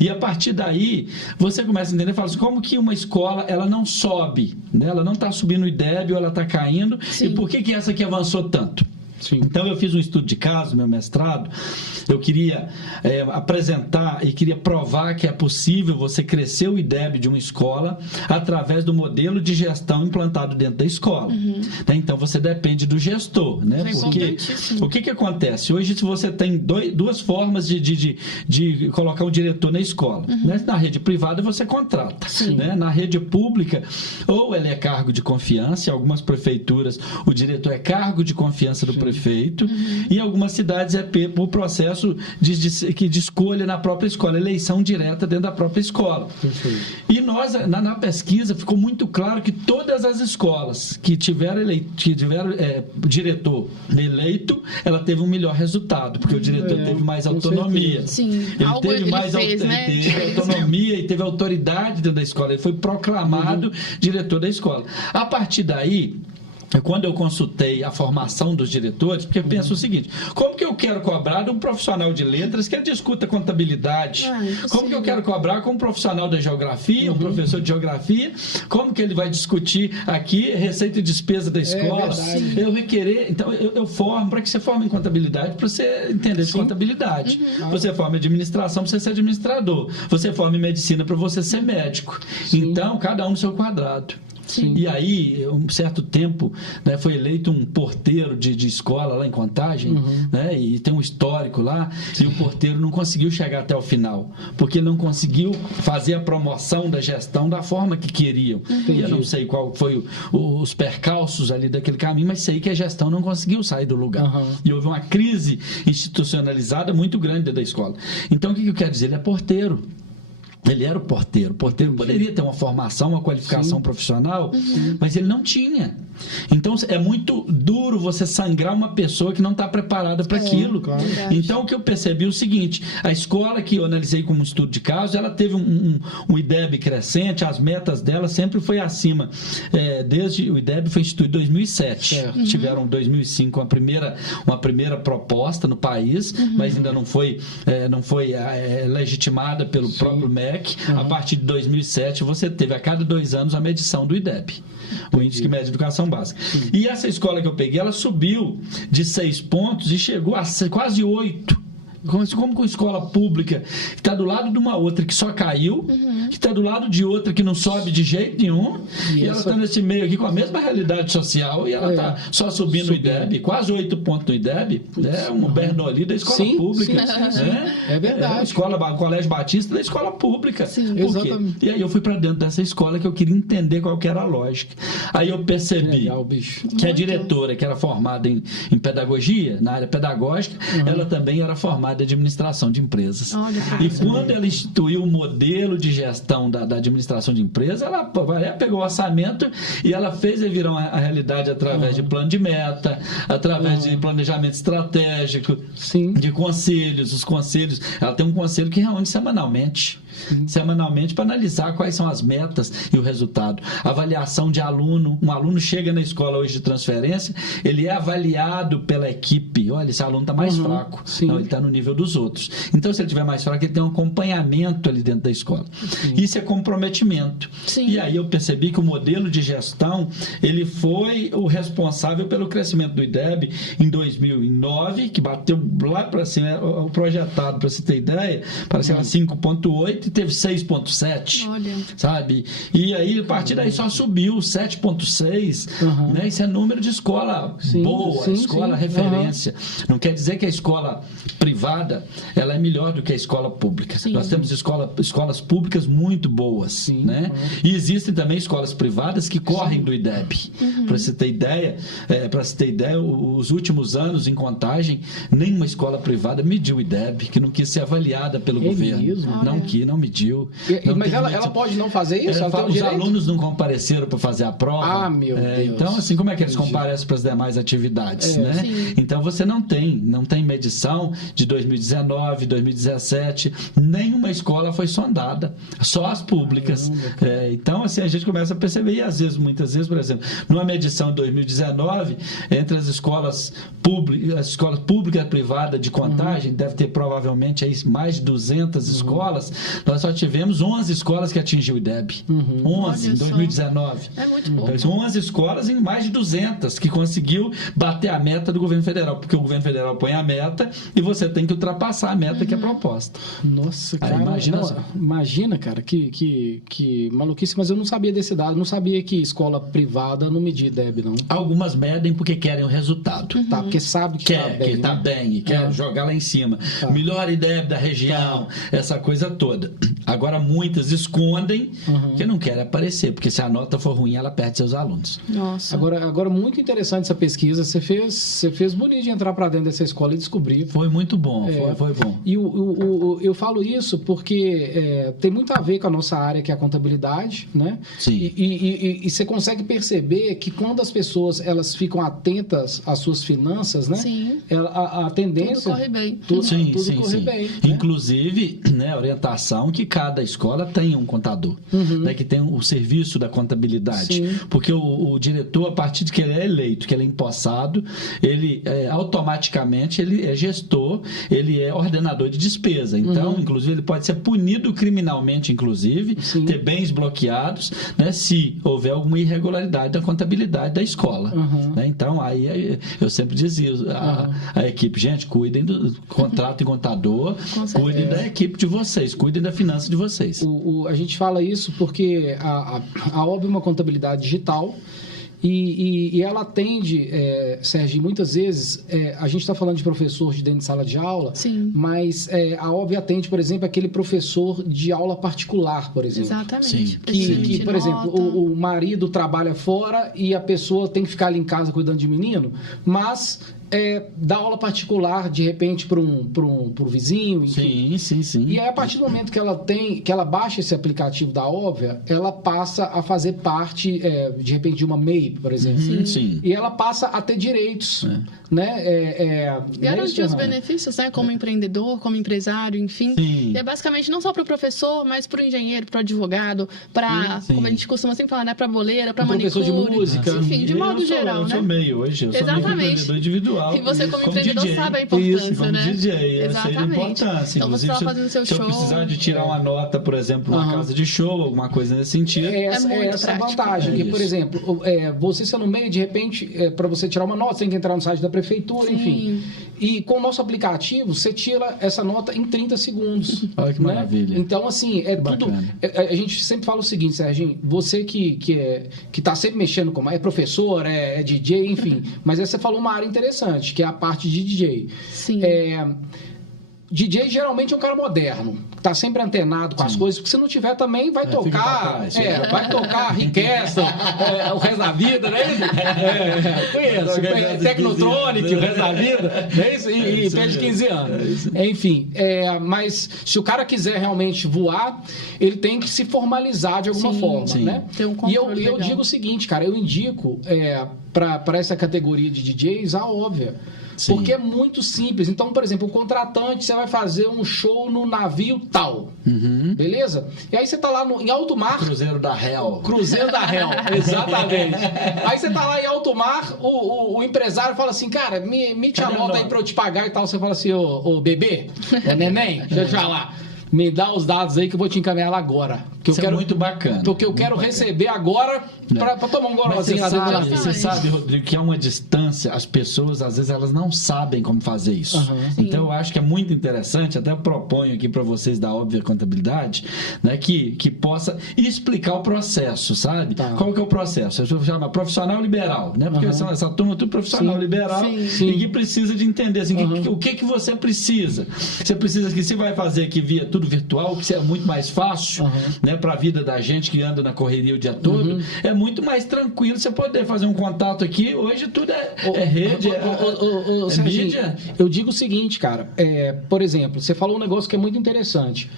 E a partir daí, você começa a entender e fala assim, como que uma escola, ela não sobe, né? Ela não está subindo o IDEB ou ela está caindo, e por que essa aqui avançou tanto? Então, eu fiz um estudo de caso, meu mestrado, eu queria apresentar e queria provar que é possível você crescer o IDEB de uma escola através do modelo de gestão implantado dentro da escola. Então, você depende do gestor, né? Porque o que acontece? Hoje, se você tem duas formas de colocar um diretor na escola, né? Na rede privada, você contrata. Né? Na rede pública, ou ele é cargo de confiança, em algumas prefeituras, o diretor é cargo de confiança do prefeito, e em algumas cidades é por processo de escolha na própria escola, eleição direta dentro da própria escola. E nós, na pesquisa, ficou muito claro que todas as escolas que tiveram diretor eleito, ela teve um melhor resultado, porque o diretor teve mais autonomia. Ele teve mais autonomia e teve autoridade dentro da escola. Ele foi proclamado diretor da escola. A partir daí, quando eu consultei a formação dos diretores, porque eu penso o seguinte, como que eu quero cobrar de um profissional de letras que ele discuta contabilidade? Como que eu quero cobrar com um profissional da geografia, um professor de geografia? Como que ele vai discutir aqui receita e despesa da escola? Eu requerer, então eu formo, para que você forme em contabilidade, para você entender de contabilidade. Você forma em administração para você ser administrador. Você forma em medicina para você ser médico. Então, cada um no seu quadrado. E aí, um certo tempo, né, foi eleito um porteiro de escola lá em Contagem, né, e tem um histórico lá, e o porteiro não conseguiu chegar até o final, porque ele não conseguiu fazer a promoção da gestão da forma que queriam. E eu não sei qual foi os percalços ali daquele caminho, mas sei que a gestão não conseguiu sair do lugar. E houve uma crise institucionalizada muito grande dentro da escola. Então, o que eu quero dizer? Ele é porteiro. Ele era o porteiro. O porteiro poderia ter uma formação, uma qualificação profissional, mas ele não tinha. Então, é muito duro duro você sangrar uma pessoa que não está preparada para aquilo. Claro. Então, o que eu percebi é o seguinte: a escola que eu analisei como estudo de caso, ela teve um IDEB crescente, as metas dela sempre foi acima. Desde o IDEB foi instituído em 2007. Tiveram em 2005 uma primeira proposta no país, mas ainda não foi legitimada pelo próprio MEC. A partir de 2007, você teve a cada 2 anos a medição do IDEB, o Índice que Mede Educação Básica. E essa escola que eu peguei, ela subiu de 6 pontos e chegou a quase 8. Como com escola pública que está do lado de uma outra que só caiu, que está do lado de outra que não sobe de jeito nenhum, e ela está nesse meio aqui com a mesma realidade social, e ela está só subindo o IDEB, quase 8 pontos no IDEB, um Bernoulli da escola pública. É verdade. O Colégio Batista da escola pública. Por quê? E aí eu fui para dentro dessa escola que eu queria entender qual que era a lógica. Aí eu percebi que a diretora, que era formada em pedagogia, na área pedagógica, ela também era formada de administração de empresas. E quando ela instituiu o modelo de gestão da administração de empresas, ela pegou o orçamento e ela fez ele virar a realidade através de plano de meta, através de planejamento estratégico, de conselhos. Os conselhos, ela tem um conselho que reúne semanalmente para analisar quais são as metas e o resultado. Avaliação de aluno. Um aluno chega na escola hoje de transferência, ele é avaliado pela equipe. Olha, esse aluno está mais fraco. Não, ele está no nível dos outros. Então, se ele estiver mais fraco, ele tem um acompanhamento ali dentro da escola. Isso é comprometimento. E aí eu percebi que o modelo de gestão, ele foi o responsável pelo crescimento do IDEB em 2009, que bateu lá para cima, o projetado, para você ter ideia, parece que era 5,8 e teve 6,7. Sabe? E aí, a partir daí só subiu 7,6. Né? Isso é número de escola boa, escola referência. Não quer dizer que a escola privada ela é melhor do que a escola pública. Nós temos escolas públicas muito boas. Né? E existem também escolas privadas que correm do IDEB. Para você ter ideia, os últimos anos em Contagem, nenhuma escola privada mediu o IDEB, que não quis ser avaliada pelo governo. Não mediu. Mas ela pode não fazer isso? Os alunos não compareceram para fazer a prova. Meu Deus. Então, assim, como é que eles comparecem para as demais atividades? Né? Então, você não tem medição de 2019, 2017, nenhuma escola foi sondada, só as públicas. Então, assim, a gente começa a perceber, e muitas vezes, por exemplo, numa medição de 2019, entre as escolas públicas e privadas de Contagem, deve ter provavelmente aí mais de 200 escolas, nós só tivemos 11 escolas que atingiu o IDEB. 11 em 2019. É muito bom. Então, 11 escolas em mais de 200 que conseguiu bater a meta do governo federal, porque o governo federal põe a meta e você tem que ultrapassar a meta que é proposta. Nossa, cara. Imagina, cara, que maluquice, mas eu não sabia desse dado, não sabia que escola privada não media IDEB, não. Algumas medem porque querem o resultado. Porque sabe que tá bem, quer jogar lá em cima. Melhor IDEB da região, essa coisa toda. Agora, muitas escondem que não querem aparecer, porque se a nota for ruim, ela perde seus alunos. Nossa. Agora muito interessante essa pesquisa. Você fez bonito de entrar para dentro dessa escola e descobrir. Foi muito bom, foi bom. E eu falo isso porque tem muito a ver com a nossa área, que é a contabilidade, né? Sim. E você consegue perceber que quando as pessoas elas ficam atentas às suas finanças, né? Sim. A tendência... Tudo corre bem. Tudo corre bem. Né? Inclusive, né, orientação que cada escola tem um contador, né, que tem o serviço da contabilidade. Sim. Porque o diretor, a partir de que ele é eleito, que ele é empossado, ele automaticamente ele é gestor, ele é ordenador de despesa. Então, inclusive, ele pode ser punido criminalmente, inclusive, ter bens bloqueados, né, se houver alguma irregularidade da contabilidade da escola. Né? Então, aí eu sempre dizia a equipe, gente, cuidem do contrato e contador, cuidem da equipe de vocês, cuidem da finança de vocês. A gente fala isso porque a OB é uma contabilidade digital. E ela atende, Sérgio, muitas vezes, a gente está falando de professor de dentro de sala de aula, mas a OB atende, por exemplo, aquele professor de aula particular, por exemplo. Exatamente. Que por exemplo, o marido trabalha fora e a pessoa tem que ficar ali em casa cuidando de menino, mas dar aula particular, de repente, para um vizinho, enfim. Sim. E aí, a partir do momento que ela baixa esse aplicativo da Óbvia, ela passa a fazer parte, de repente, de uma MEI, por exemplo. Sim. E ela passa a ter direitos, né? Garantir os benefícios, né? Como empreendedor, como empresário, enfim. Sim. E é basicamente não só para o professor, mas para o engenheiro, para o advogado, para, como a gente costuma sempre falar, né? Para boleira, para manicure. Professor de música. Enfim, de modo geral, eu né? sou MEI hoje, eu sou empreendedor individual. E você, como como empreendedor, DJ. sabe a importância, Isso, como né? DJ, eu sei a importância. Então, você estava fazendo seu se show. eu precisar de tirar uma nota, por exemplo, numa casa de show, alguma coisa nesse sentido. Essa é a vantagem. Que, por exemplo, você sendo MEI, de repente, para você tirar uma nota, você tem que entrar no site da prefeitura, enfim. E com o nosso aplicativo, você tira essa nota em 30 segundos. Olha que maravilha. Então, assim, tudo. A gente sempre fala o seguinte, Serginho, você que está sempre mexendo com. É professor, é DJ, enfim. Mas aí você falou uma área interessante, que é a parte de DJ. Sim. DJ geralmente é um cara moderno, que tá sempre antenado com as coisas, porque se não tiver também vai tocar, vai tocar Riqueza, o resto da vida, né? Conheço, Technotronic, o resto da vida, né? E pede 15 anos. Enfim, mas se o cara quiser realmente voar, ele tem que se formalizar de alguma forma, né? E eu digo o seguinte, cara, eu indico para essa categoria de DJs a Óbvia. Sim. Porque é muito simples. Então, por exemplo, o contratante, você vai fazer um show no navio tal. Beleza? E aí você tá lá em alto mar. Cruzeiro da Hell. Cruzeiro da Hell, exatamente. Aí você tá lá em alto mar, o empresário fala assim, cara, me te anota aí pra eu te pagar e tal. Você fala assim, ô bebê, neném, deixa eu te falar. Me dá os dados aí que eu vou te encaminhar lá agora. Isso é muito bacana. Porque eu quero receber agora para tomar um gorozinho lá dentro. Você sabe, Rodrigo, que é uma distância. As pessoas, às vezes, elas não sabem como fazer isso. Então, eu acho que é muito interessante, até proponho aqui para vocês da Óbvia Contabilidade, né, que possa explicar o processo, sabe? Qual que é o processo? A gente chama profissional liberal, né? Porque essa turma é tudo profissional liberal e que precisa de entender assim, o que você precisa. Você precisa que se vai fazer aqui via tudo virtual, que é muito mais fácil, né, para a vida da gente que anda na correria o dia todo, é muito mais tranquilo você poder fazer um contato aqui. Hoje tudo é rede, é mídia. Eu digo o seguinte, cara, por exemplo, você falou um negócio que é muito interessante.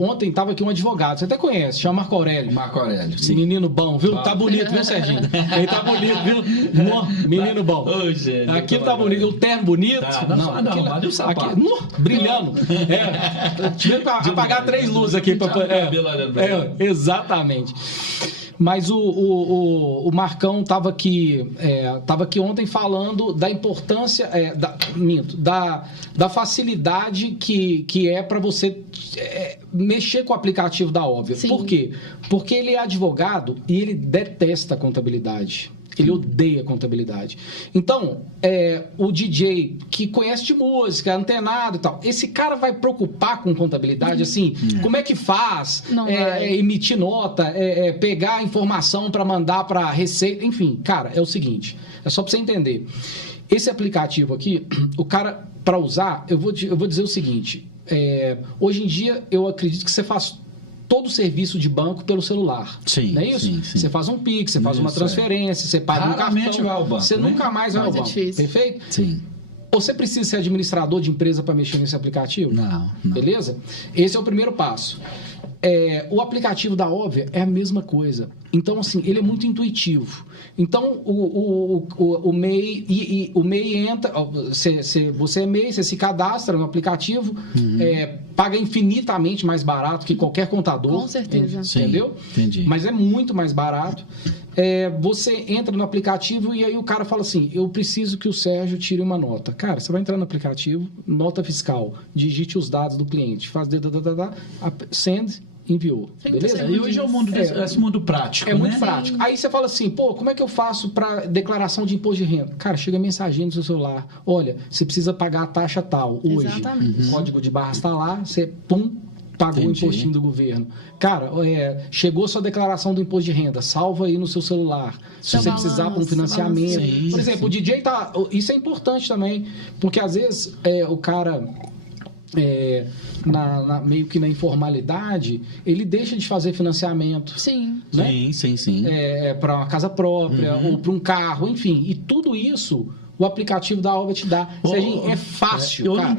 Ontem estava aqui um advogado, você até conhece, chama Marco Aurélio. Marco Aurélio, sim. Menino bom, viu? Tá bonito, viu, Serginho? Ele tá bonito, viu? Menino bom. Aquilo tá bonito, o terno bonito. Não, o sapato. Brilhando. Tivemos que apagar 3 luzes aqui. Exatamente. Mas o Marcão estava aqui ontem falando da importância, da facilidade que é para você mexer com o aplicativo da Óbvia. Sim. Por quê? Porque ele é advogado e ele detesta a contabilidade. Ele odeia contabilidade. Então, o DJ que conhece de música, antenado e tal, esse cara vai preocupar com contabilidade, assim, como é que faz? Emitir nota, pegar informação para mandar para Receita, enfim, cara, é o seguinte, é só para você entender. Esse aplicativo aqui, o cara, para usar, eu vou dizer o seguinte, hoje em dia, eu acredito que você faz todo o serviço de banco pelo celular. Sim, não é isso? Sim. Você faz um Pix, você faz uma transferência, você paga um cartão. Vai ao banco, você nunca mais vai ao banco. Perfeito? Sim. Você precisa ser administrador de empresa para mexer nesse aplicativo? Não. Beleza? Esse é o primeiro passo. O aplicativo da Óbvia é a mesma coisa. Então, assim, ele é muito intuitivo. Então, o MEI, o MEI entra, você é MEI, você se cadastra no aplicativo, paga infinitamente mais barato que qualquer contador. Com certeza. Entendeu? Entendi. Mas é muito mais barato. Você entra no aplicativo e aí o cara fala assim, eu preciso que o Sérgio tire uma nota. Cara, você vai entrar no aplicativo, nota fiscal, digite os dados do cliente, faz send, enviou. Beleza? E hoje é o mundo esse mundo prático. É muito prático. Aí você fala assim, como é que eu faço para declaração de imposto de renda? Cara, chega mensagem no seu celular. Olha, você precisa pagar a taxa tal hoje. Exatamente. O código de barra está lá, você pagou o impostinho do governo. Cara, chegou sua declaração do imposto de renda, salva aí no seu celular. Se você precisar para um financiamento. Por exemplo, o DJ tá... Isso é importante também, porque às vezes o cara... meio que na informalidade, ele deixa de fazer financiamento. Sim. Né? Sim. Para uma casa própria ou para um carro, enfim. E tudo isso, o aplicativo da Alva te dá. Serginho, é fácil, eu cara. não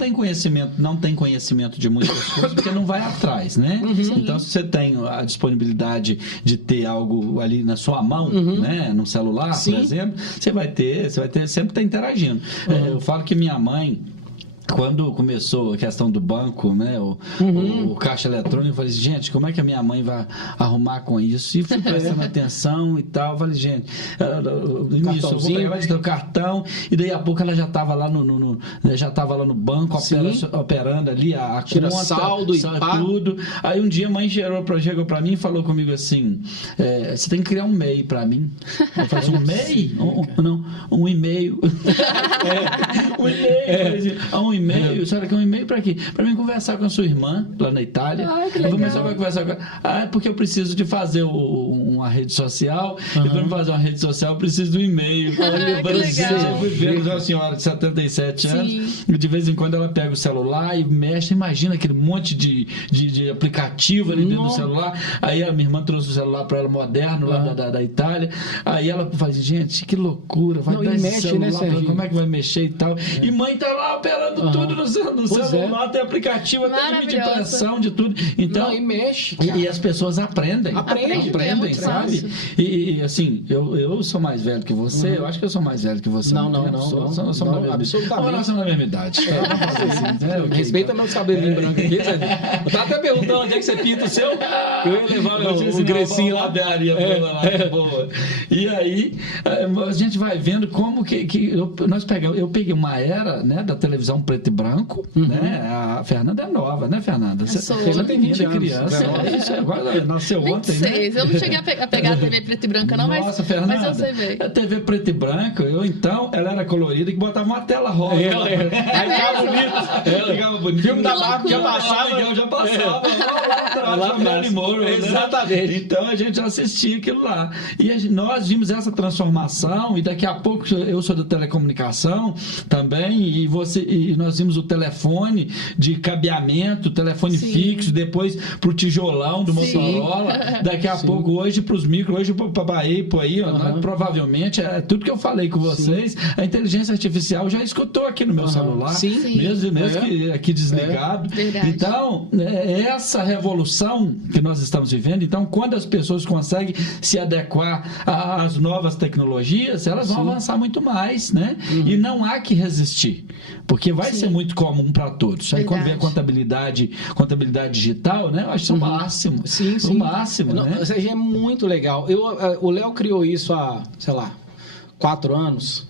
tem conhecimento de muitas coisas, porque não vai atrás, né? Então, se você tem a disponibilidade de ter algo ali na sua mão, né? No celular, por exemplo, você vai ter sempre estar interagindo. Eu falo que minha mãe, quando começou a questão do banco, né, o caixa eletrônico, eu falei assim, gente, como é que a minha mãe vai arrumar com isso? E fui prestando atenção e tal. Eu falei, gente, no início, eu vou pegar o cartão, e daí a pouco ela já estava lá no banco, operando ali a tira conta, saldo e tudo. Aí um dia a mãe chegou para mim e falou comigo assim, você tem que criar um MEI para mim. Eu falei assim, um MEI? Um e-mail. Um e-mail. Um e-mail? Senhora, quer um e-mail para quê? Para mim conversar com a sua irmã lá na Itália. Que legal. Você vai conversar com ela. Porque eu preciso de fazer uma rede social. E para fazer uma rede social eu preciso de um e-mail. Que legal. Eu fui vendo uma senhora de 77 anos. E de vez em quando ela pega o celular e mexe. Imagina aquele monte de aplicativo ali dentro do celular. Aí a minha irmã trouxe o celular para ela moderno lá da Itália. Aí ela fala assim, gente, que loucura. Vai dar esse mexe, celular, né, como é que vai mexer e tal. E mãe tá lá operando tudo no celular, tem aplicativo até de impressão, de tudo. Então, e mexe. E as pessoas aprendem, é sabe? E assim, eu sou mais velho que você, eu acho que eu sou mais velho que você. Não, Somos da mesma, absolutamente. nós somos da mesma idade. Respeita meus cabelinhos brancos aqui. Eu tava até perguntando onde é que você pinta o seu. Eu ia levar o Grecinho lá. Boa. E aí, a gente vai vendo como que eu peguei uma era, né, da televisão preto e branco, né? A Fernanda é nova, né, Fernanda? Você tem 20 anos. Criança, isso agora nasceu 26. ontem, né? Eu não cheguei a pegar a TV preta e branca, não, Nossa, mas eu sei ver. A TV preta e branca, ela era colorida e botava uma tela rosa. Aí ficava bonito. Ficava bonito. Filme da Barbie já passava. Lá atrás, Moro, exatamente. Né? Então a gente assistia aquilo lá. E nós vimos essa transformação, e daqui a pouco eu sou da telecomunicação também, e nós vimos o telefone de cabeamento, telefone fixo, depois pro tijolão do Motorola, daqui a pouco hoje pros micros, hoje pra Bahia, por aí, provavelmente, tudo que eu falei com vocês, a inteligência artificial já escutou aqui no meu celular, mesmo que aqui desligado. Então, essa revolução que nós estamos vivendo, então, quando as pessoas conseguem se adequar às novas tecnologias, elas vão avançar muito mais, né? E não há que resistir, porque vai ser muito comum para todos. Aí quando vem a contabilidade digital, né? Eu acho isso o máximo. O máximo, né? Ou seja, é muito legal. O Léo criou isso há, sei lá, 4 anos.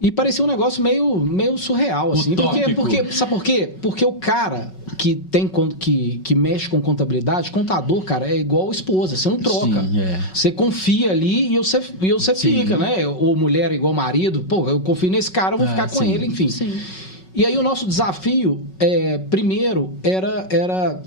E parecia um negócio meio surreal, assim. Sabe por quê? Porque o cara que mexe com contabilidade, contador, cara, é igual esposa. Você não troca. Você confia ali e você fica, né? Ou mulher é igual marido. Pô, eu confio nesse cara, eu vou ficar com ele, enfim. E aí o nosso desafio, primeiro, era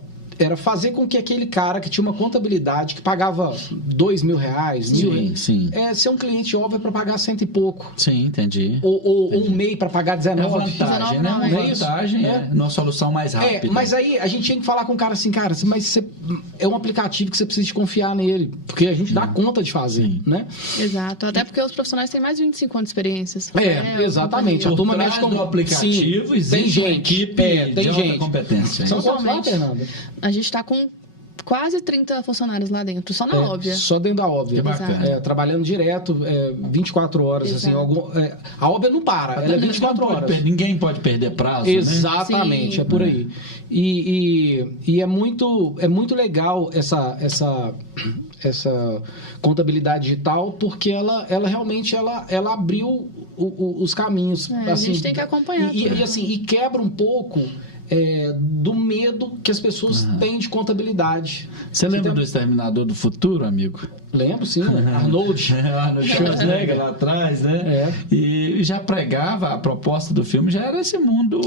fazer com que aquele cara que tinha uma contabilidade que pagava R$2.000, ser um cliente óbvio para pagar 100 e pouco. Sim, entendi. Ou um MEI para pagar 19. É vantagem, né? Uma vantagem, uma solução mais rápida. Mas aí a gente tinha que falar com o cara assim, cara, mas é um aplicativo que você precisa de confiar nele, porque a gente dá conta de fazer, né? Exato, até porque os profissionais têm mais de 25 anos de experiências. Exatamente. A turma mexe com o aplicativo, existe uma equipe de alta competência. São quantos lá, Fernanda? A gente está com quase 30 funcionários lá dentro, só na Óbvia. Só dentro da Óbvia. Trabalhando direto, 24 horas. Assim, a Óbvia não para, ela é 24 horas. Ninguém pode perder prazo, Exatamente, né? É por aí. E é muito legal essa contabilidade digital, porque ela realmente ela abriu os caminhos. Assim, a gente tem que acompanhar. E quebra um pouco do medo que as pessoas têm de contabilidade. Você lembra do Exterminador do Futuro, amigo? Lembro, sim. Arnold Schwarzenegger lá atrás, né? E já pregava, a proposta do filme já era esse mundo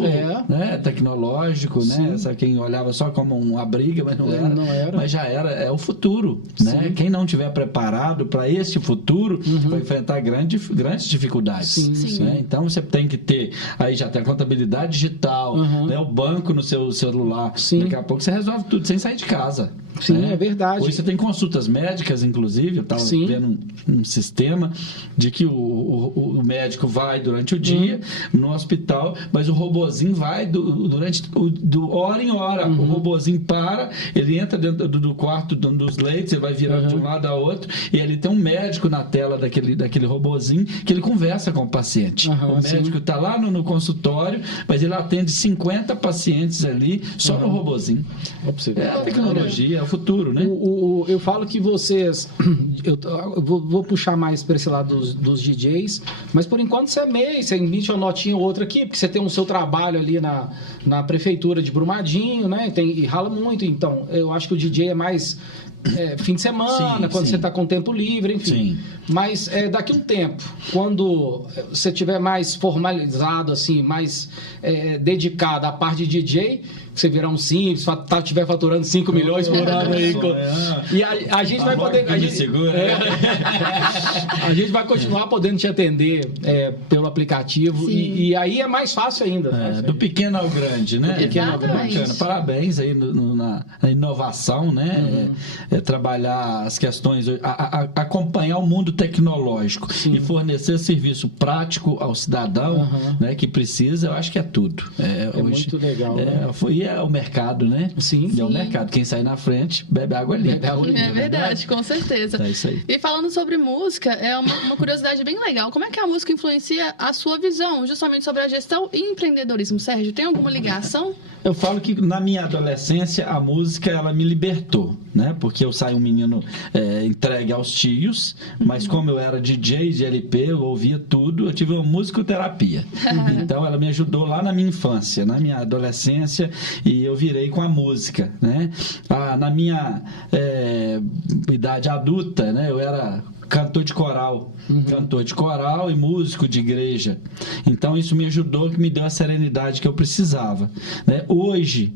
né, tecnológico, né? Quem olhava só como uma briga, mas não era. Mas já era, o futuro, né? Quem não tiver preparado para este futuro vai enfrentar grandes dificuldades. Né? Então você tem que ter, aí já tem a contabilidade digital, né? O banco no seu celular. Daqui a pouco você resolve tudo sem sair de casa. Sim, né? é verdade. Hoje você tem consultas médicas, inclusive, eu estava vendo um sistema de que o médico vai durante o dia no hospital, mas o robozinho vai durante hora em hora. O robozinho para, ele entra dentro do quarto dos leitos, ele vai virando de um lado a outro, e ele tem um médico na tela daquele robozinho que ele conversa com o paciente. O médico está lá no consultório, mas ele atende 50 pacientes ali só no robozinho. É a tecnologia, é o futuro, né? Eu falo que vocês... Eu vou puxar mais para esse lado dos DJs, mas por enquanto você é meio, você emite uma notinha ou outra aqui, porque você tem o seu trabalho ali na prefeitura de Brumadinho, né? E rala muito, então eu acho que o DJ é mais... fim de semana, quando você está com tempo livre, enfim. Sim. Mas daqui a um tempo, quando você estiver mais formalizado, assim, mais dedicado à parte de DJ, você virar um simples, estiver faturando 5 milhões por ano aí. E a gente vai poder... A gente vai continuar podendo te atender pelo aplicativo. E aí é mais fácil ainda. Do pequeno ao grande, né? Bacana. Parabéns aí na inovação, né? Trabalhar as questões, acompanhar o mundo tecnológico e fornecer serviço prático ao cidadão, né, que precisa, eu acho que é tudo. Hoje, muito legal. E é o mercado, né? Sim. É o mercado. Quem sai na frente, bebe água limpa. É verdade, com certeza. É isso aí. E falando sobre música, é uma curiosidade bem legal. Como é que a música influencia a sua visão, justamente sobre a gestão e empreendedorismo? Sérgio, tem alguma ligação? Eu falo que na minha adolescência a música ela me libertou, né? Porque eu saí um menino entregue aos tios, mas como eu era DJ de LP, eu ouvia tudo, eu tive uma musicoterapia. Então ela me ajudou lá na minha infância, na minha adolescência, e eu virei com a música, né? Na minha idade adulta, né? Eu era cantor de coral e músico de igreja. Então isso me ajudou, que me deu a serenidade que eu precisava, né? Hoje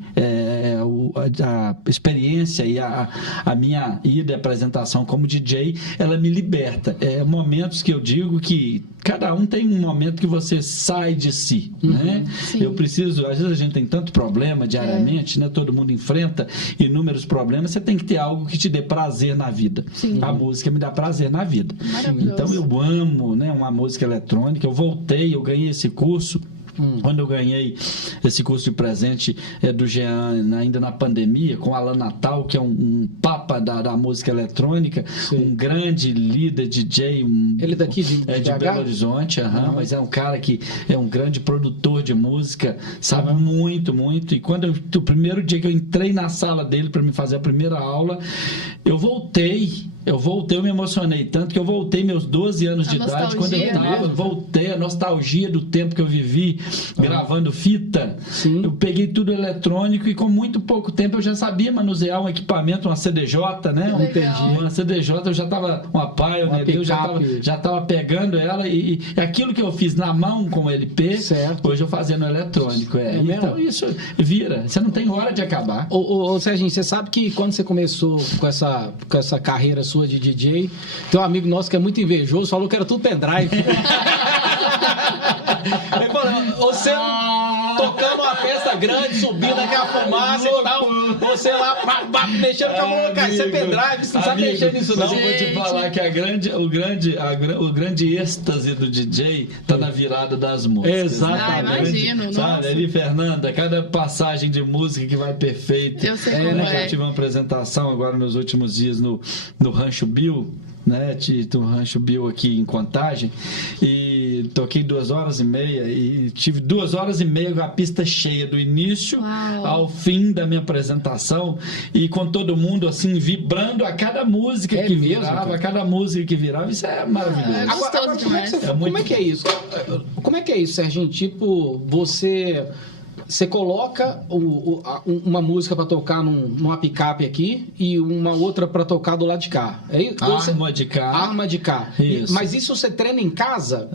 a experiência e a minha ida à apresentação como DJ, ela me liberta. Momentos que eu digo que cada um tem um momento que você sai de si, né? Eu preciso, às vezes a gente tem tanto problema diariamente, né? Todo mundo enfrenta inúmeros problemas, você tem que ter algo que te dê prazer na vida. A música me dá prazer na vida. Então eu amo, né, uma música eletrônica. Eu ganhei esse curso. Quando eu ganhei esse curso de presente do Jean, ainda na pandemia, com Alan Natal, que é um papa da música eletrônica, um grande líder DJ. Ele daqui de Belo Horizonte, mas é um cara que é um grande produtor de música, sabe muito, muito. E quando o primeiro dia que eu entrei na sala dele para me fazer a primeira aula, eu me emocionei tanto que eu voltei meus 12 anos de idade, quando eu tava, voltei a nostalgia do tempo que eu vivi gravando fita. Eu peguei tudo eletrônico e com muito pouco tempo eu já sabia manusear um equipamento, uma CDJ, né? Uma CDJ, eu já tava uma Pioneer, eu já tava pegando ela e aquilo que eu fiz na mão com o LP, hoje eu fazendo eletrônico. Então isso vira, você não tem hora de acabar. Ô Serginho, você sabe que quando você começou com essa carreira sua de DJ, tem um amigo nosso que é muito invejoso, falou que era tudo pendrive. Ele falou, você tocando uma festa grande, subindo aquela fumaça e tal, você lá mexendo com a mão, cara, isso é pendrive, você não sabe mexer nisso não. Eu vou te falar que o grande êxtase do DJ tá na virada das músicas. Exatamente. Imagino, sabe, ali, Fernanda, cada passagem de música que vai perfeito. Eu sei como Eu tive uma apresentação agora nos últimos dias no Rancho Bill, né? Do Rancho Bill aqui em Contagem, e toquei 2 horas e meia e tive 2 horas e meia com a pista cheia do início ao fim da minha apresentação, e com todo mundo assim vibrando a cada música que virava, isso é maravilhoso. Agora, como é que é isso? Como é que é isso, Serginho? Tipo, você coloca uma música para tocar numa picape aqui e uma outra para tocar do lado de cá. Arma de cá. Isso. Mas isso você treina em casa?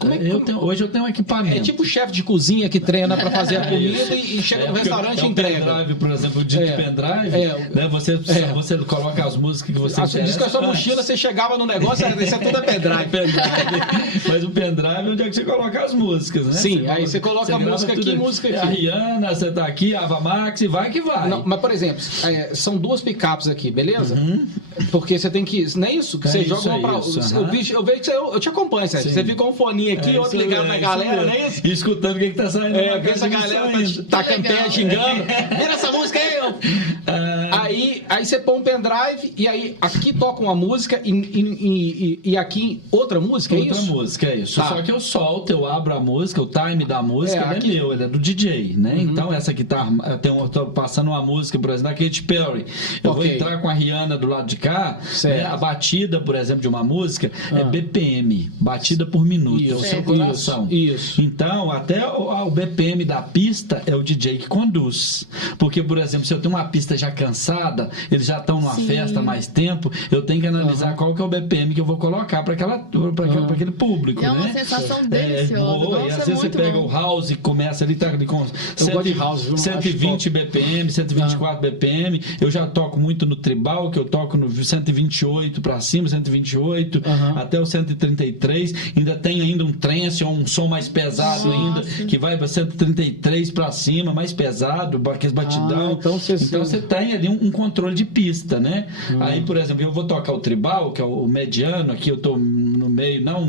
Hoje eu tenho um equipamento. É tipo chefe de cozinha que treina para fazer a comida e chega no restaurante e entrega. Pendrive, por exemplo, o dito pendrive, né? Você coloca as músicas que você quer. Diz que a sua mochila, você chegava no negócio, isso é tudo pendrive. Mas o pendrive é onde é que você coloca as músicas, né? Sim, aí você coloca a música aqui, música aqui. A Rihanna, Havana, você tá aqui, Ava Max, e vai que vai. Não, mas, por exemplo, são 2 picapes aqui, beleza? Porque você tem que... Não é isso? Que você joga uma pra... Eu vejo que eu te acompanho, Sérgio. Você fica com um foninho aqui, outro ligado na galera, não é isso? E escutando o que tá saindo. Vê essa galera tá campeã, xingando. Vira essa música aí, Aí você põe um pendrive e aí aqui toca uma música e aqui outra música, é isso? Outra música, é isso. Tá. Só que eu solto, eu abro a música, o time da música não é meu, ele é do DJ, né? Então essa aqui eu tô passando uma música, por exemplo, da Katy Perry. Eu vou entrar com a Rihanna do lado de cá, né? A batida, por exemplo, de uma música é BPM, batida por minuto, é o seu coração. Isso. Então, até o BPM da pista é o DJ que conduz. Porque, por exemplo, se eu tenho uma pista já cansada, eles já estão numa festa há mais tempo, eu tenho que analisar qual que é o BPM que eu vou colocar para aquele público. É uma sensação deliciosa. E às vezes você pega o house e começa ali, tá ali com 120 BPM, 124 BPM. Eu já toco muito no tribal, que eu toco no 128 para cima, 128 até o 133. Ainda tem ainda um trance ou um som mais pesado ainda, que vai para 133 para cima, mais pesado, aqueles batidão. Então você tem ali um controle de pista, né? Aí, por exemplo, eu vou tocar o tribal, que é o mediano, aqui eu tô no meio, não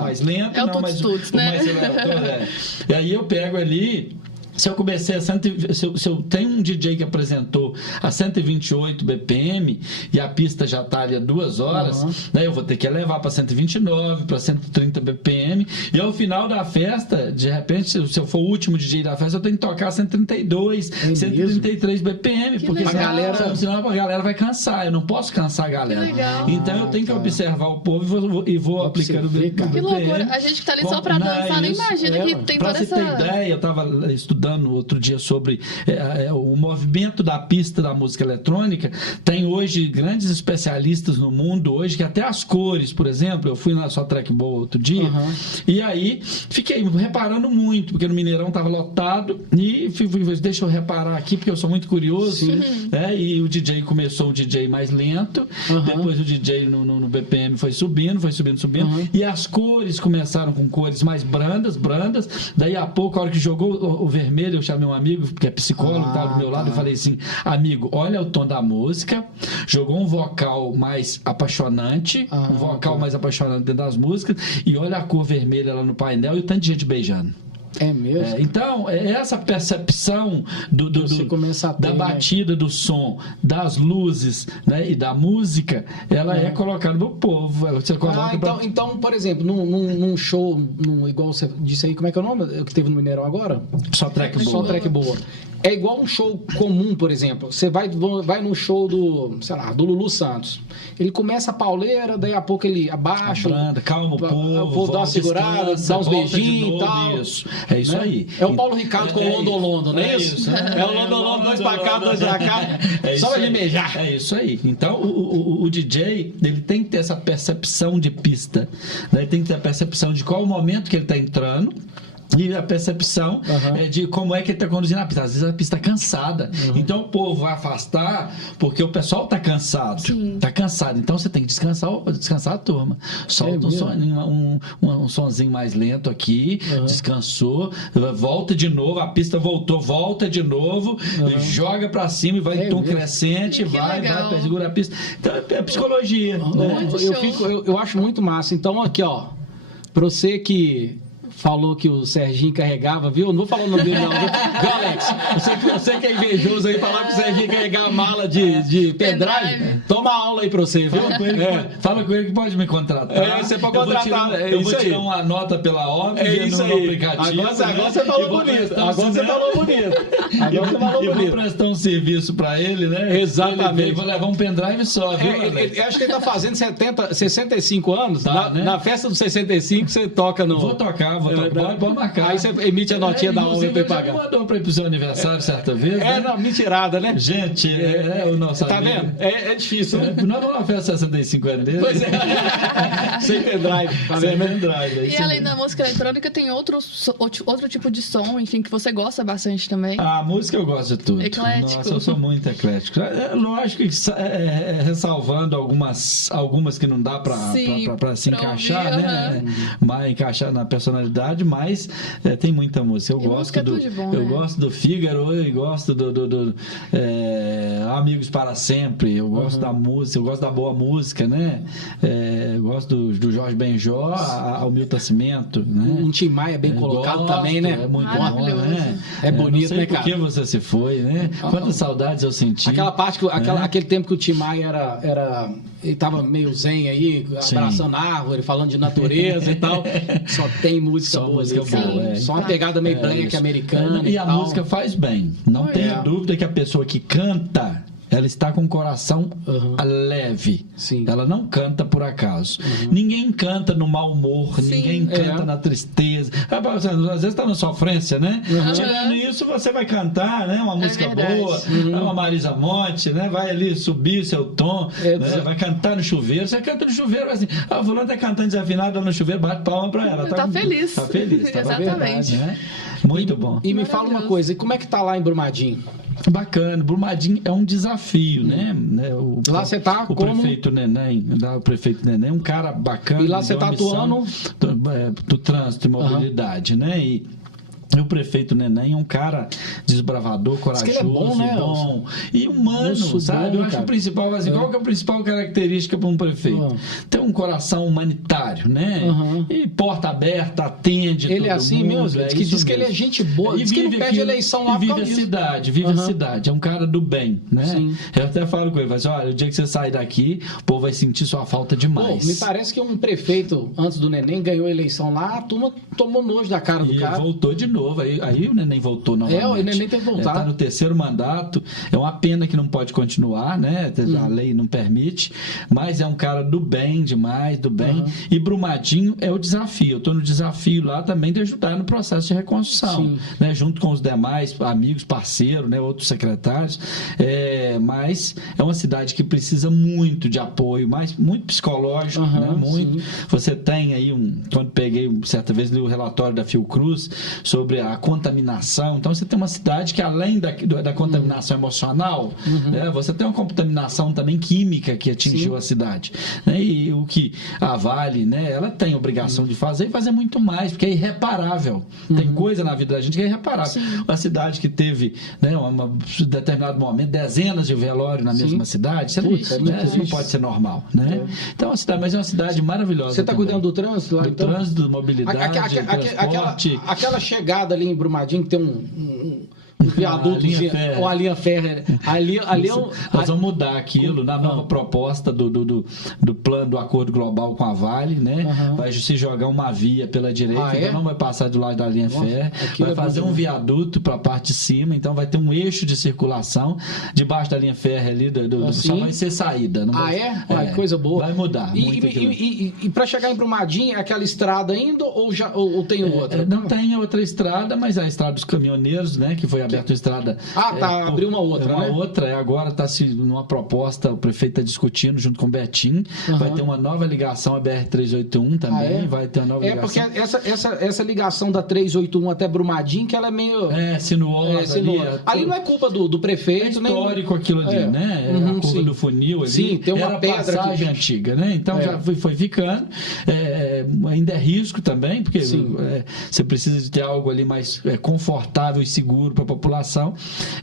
mais lento, não mais acelerador. E aí eu pego ali. Se eu comecei se eu tenho um DJ que apresentou a 128 BPM e a pista já está ali há 2 horas, daí eu vou ter que elevar para 129, para 130 BPM, e ao final da festa, de repente, se eu for o último DJ da festa, eu tenho que tocar 132, 133 BPM, porque senão a galera vai cansar. Eu não posso cansar a galera. Então eu tenho que observar o povo e vou aplicando o BPM. Que loucura. A gente que tá ali só para dançar, nem imagina que tem toda essa... Pra você ter ideia, eu estava estudando outro dia sobre o movimento da pista da música eletrônica. Tem hoje grandes especialistas no mundo hoje, que até as cores, por exemplo, eu fui na sua Track Boa outro dia, e aí fiquei reparando muito, porque no Mineirão estava lotado, e deixa eu reparar aqui, porque eu sou muito curioso, né? E o DJ começou um DJ mais lento, depois o DJ no BPM foi subindo, e as cores começaram com cores mais brandas, daí a pouco, a hora que jogou o vermelho, eu chamei um amigo que é psicólogo, estava do meu lado, e falei assim: amigo, olha o tom da música, jogou um vocal mais apaixonante, mais apaixonante dentro das músicas, e olha a cor vermelha lá no painel e o tanto de gente beijando. É mesmo? Então, essa percepção da batida do som, das luzes, né, e da música, ela é colocada pro povo. Você coloca então, por exemplo, num show, igual você disse aí, como é que é o nome que teve no Mineirão agora? Só Track Boa. Só Track Boa. É igual um show comum, por exemplo. Você vai num show do Lulu Santos. Ele começa a pauleira, daí a pouco ele abaixa. Calma o povo dá uma segurada, dá uns beijinhos e tal. Isso. É isso aí. É o Paulo Ricardo com o London, não é isso? É o London, 2 pra cá, 2 pra cá. Só ele beijar. É isso aí. Então, o DJ, ele tem que ter essa percepção de pista. Ele tem que ter a percepção de qual o momento que ele está entrando. E a percepção de como é que ele está conduzindo a pista. Às vezes a pista está cansada. Então o povo vai afastar porque o pessoal está cansado. Está cansado. Então você tem que descansar a turma. Solta um sonzinho mais lento aqui. Descansou. Volta de novo. A pista voltou. Volta de novo. Joga para cima e vai em tom crescente. Vai, segura a pista. Então é psicologia. Né? Eu acho muito massa. Então aqui, ó. Para você que falou que o Serginho carregava, viu? Não vou falar o nome dele, não. Viu, Alex? Você que é invejoso aí, falar que o Serginho carregava mala de pendrive, toma aula aí pra você, viu? Fala com ele que pode me contratar. Você pode contratar. Eu vou tirar uma nota pela óbvia no aplicativo. Agora você falou bonito. E vou prestar um serviço pra ele, né? Exatamente. Vou levar um pendrive só, viu, Alex? Eu acho que ele tá fazendo 65 anos. Na festa dos 65, você toca no... Vou tocar. Pode marcar. Aí você emite a notinha da honra pra pagar. Você mandou pra ir pro seu aniversário certa vez, né? Não, mentirada, né? Gente, o nosso tá amigo. Vendo? É difícil, né? Nós vamos na festa 65 anos dele. Pois é. Sem pendrive. Sem pendrive. E além da música eletrônica, tem outro tipo de som, enfim, que você gosta bastante também? A música eu gosto de tudo. Eclético. Nossa, eu sou muito eclético. Lógico que ressalvando algumas que não dá pra se encaixar, ouvir, né? Mas encaixar na personalidade sonoridade, mas tem muita música. Eu gosto do Fígaro, eu gosto do Amigos para Sempre, eu gosto da música, eu gosto da boa música, né? Eu gosto do Jorge Benjó, ao Milton Nascimento, né? Um Tim Maia bem colocado também, né? É muito bom, né? É bonito, né, cara? Por que você se foi, né? Quantas saudades eu senti. Aquela parte, aquele tempo que o Tim Maia ele tava meio zen aí, abraçando a árvore, falando de natureza e tal. Só tem música boa. Só uma pegada meio black americana. E a música faz bem. Não tenha dúvida que a pessoa que canta, ela está com o coração leve. Sim. Ela não canta por acaso. Ninguém canta no mau humor, ninguém canta na tristeza. Às vezes está na sofrência, né? Tirando isso, você vai cantar, né? Uma música boa, uma Marisa Monte, né? Vai ali subir seu tom, né? Vai cantar no chuveiro. Você canta no chuveiro, assim, o fulano tá cantando desafinado no chuveiro, bate palma pra ela. Tá feliz. Tá feliz. Tá Exatamente. Verdade, né? Muito bom. E me fala uma coisa, e como é que tá lá em Brumadinho? Bacana, Brumadinho é um desafio, né? Lá você tá o como? Prefeito Neném, o prefeito Neném é um cara bacana. E lá você tá atuando? Do trânsito e mobilidade, né? E o prefeito Neném é um cara desbravador, corajoso, ele é bom, né? bom e humano, sabe? Eu acho que o principal, assim, qual que é a principal característica para um prefeito? Ter um coração humanitário, né? E porta aberta, atende ele todo é assim mundo, mesmo? Diz que ele é gente boa, diz que não pede eleição lá. Vive a cidade, é um cara do bem, né? Sim. Eu até falo com ele, assim, olha, o dia que você sair daqui, o povo vai sentir sua falta demais. Me parece que um prefeito, antes do Neném, ganhou a eleição lá, a turma tomou nojo da cara do cara. E voltou de novo. Aí o Neném voltou novamente. O Neném tem que voltar. Está no 3º mandato. É uma pena que não pode continuar, né? A lei não permite. Mas é um cara do bem demais, do bem. E Brumadinho é o desafio. Eu estou no desafio lá também de ajudar no processo de reconstrução. Né? Junto com os demais amigos, parceiros, né? Outros secretários. Mas é uma cidade que precisa muito de apoio, mas muito psicológico, né? Muito. Sim. Você tem aí quando peguei, certa vez, li o relatório da Fiocruz sobre a contaminação. Então você tem uma cidade que, além da contaminação emocional, né, você tem uma contaminação também química que atingiu a cidade, né? E o que a Vale, né, ela tem obrigação de fazer e fazer muito mais, porque é irreparável. Tem coisa na vida da gente que é irreparável. Uma cidade que teve, né, em determinado momento, dezenas de velórios na mesma cidade, isso não pode ser normal, né? Então, mas é uma cidade maravilhosa. Você está cuidando do trânsito lá? Do trânsito, mobilidade, transporte. Aquela chegada ali em Brumadinho que tem um viaduto, ou a linha férrea. Nós vamos mudar aquilo na nova proposta do plano do acordo global com a Vale, né? Vai se jogar uma via pela direita, então não vai passar do lado da linha férrea, vai fazer um viaduto para a parte de cima, então vai ter um eixo de circulação debaixo da linha férrea ali, só vai ser saída. Não vai, coisa boa. Vai mudar. E para chegar em Brumadinho, é aquela estrada ainda ou tem outra? Não tem outra estrada, mas a estrada dos caminhoneiros, né? Que foi aberta a estrada. Abriu uma outra, né? Agora está numa proposta, o prefeito está discutindo junto com o Betinho, vai ter uma nova ligação à BR-381 também, vai ter uma nova ligação. Porque essa ligação da 381 até Brumadinho, que ela é meio... sinuosa. Ali não é culpa do prefeito, né? É histórico aquilo ali, né? A curva do funil ali. Sim, tem uma era pedra passagem antiga, né? Então já foi ficando. Ainda é risco também, porque você precisa de ter algo ali mais confortável e seguro para a população.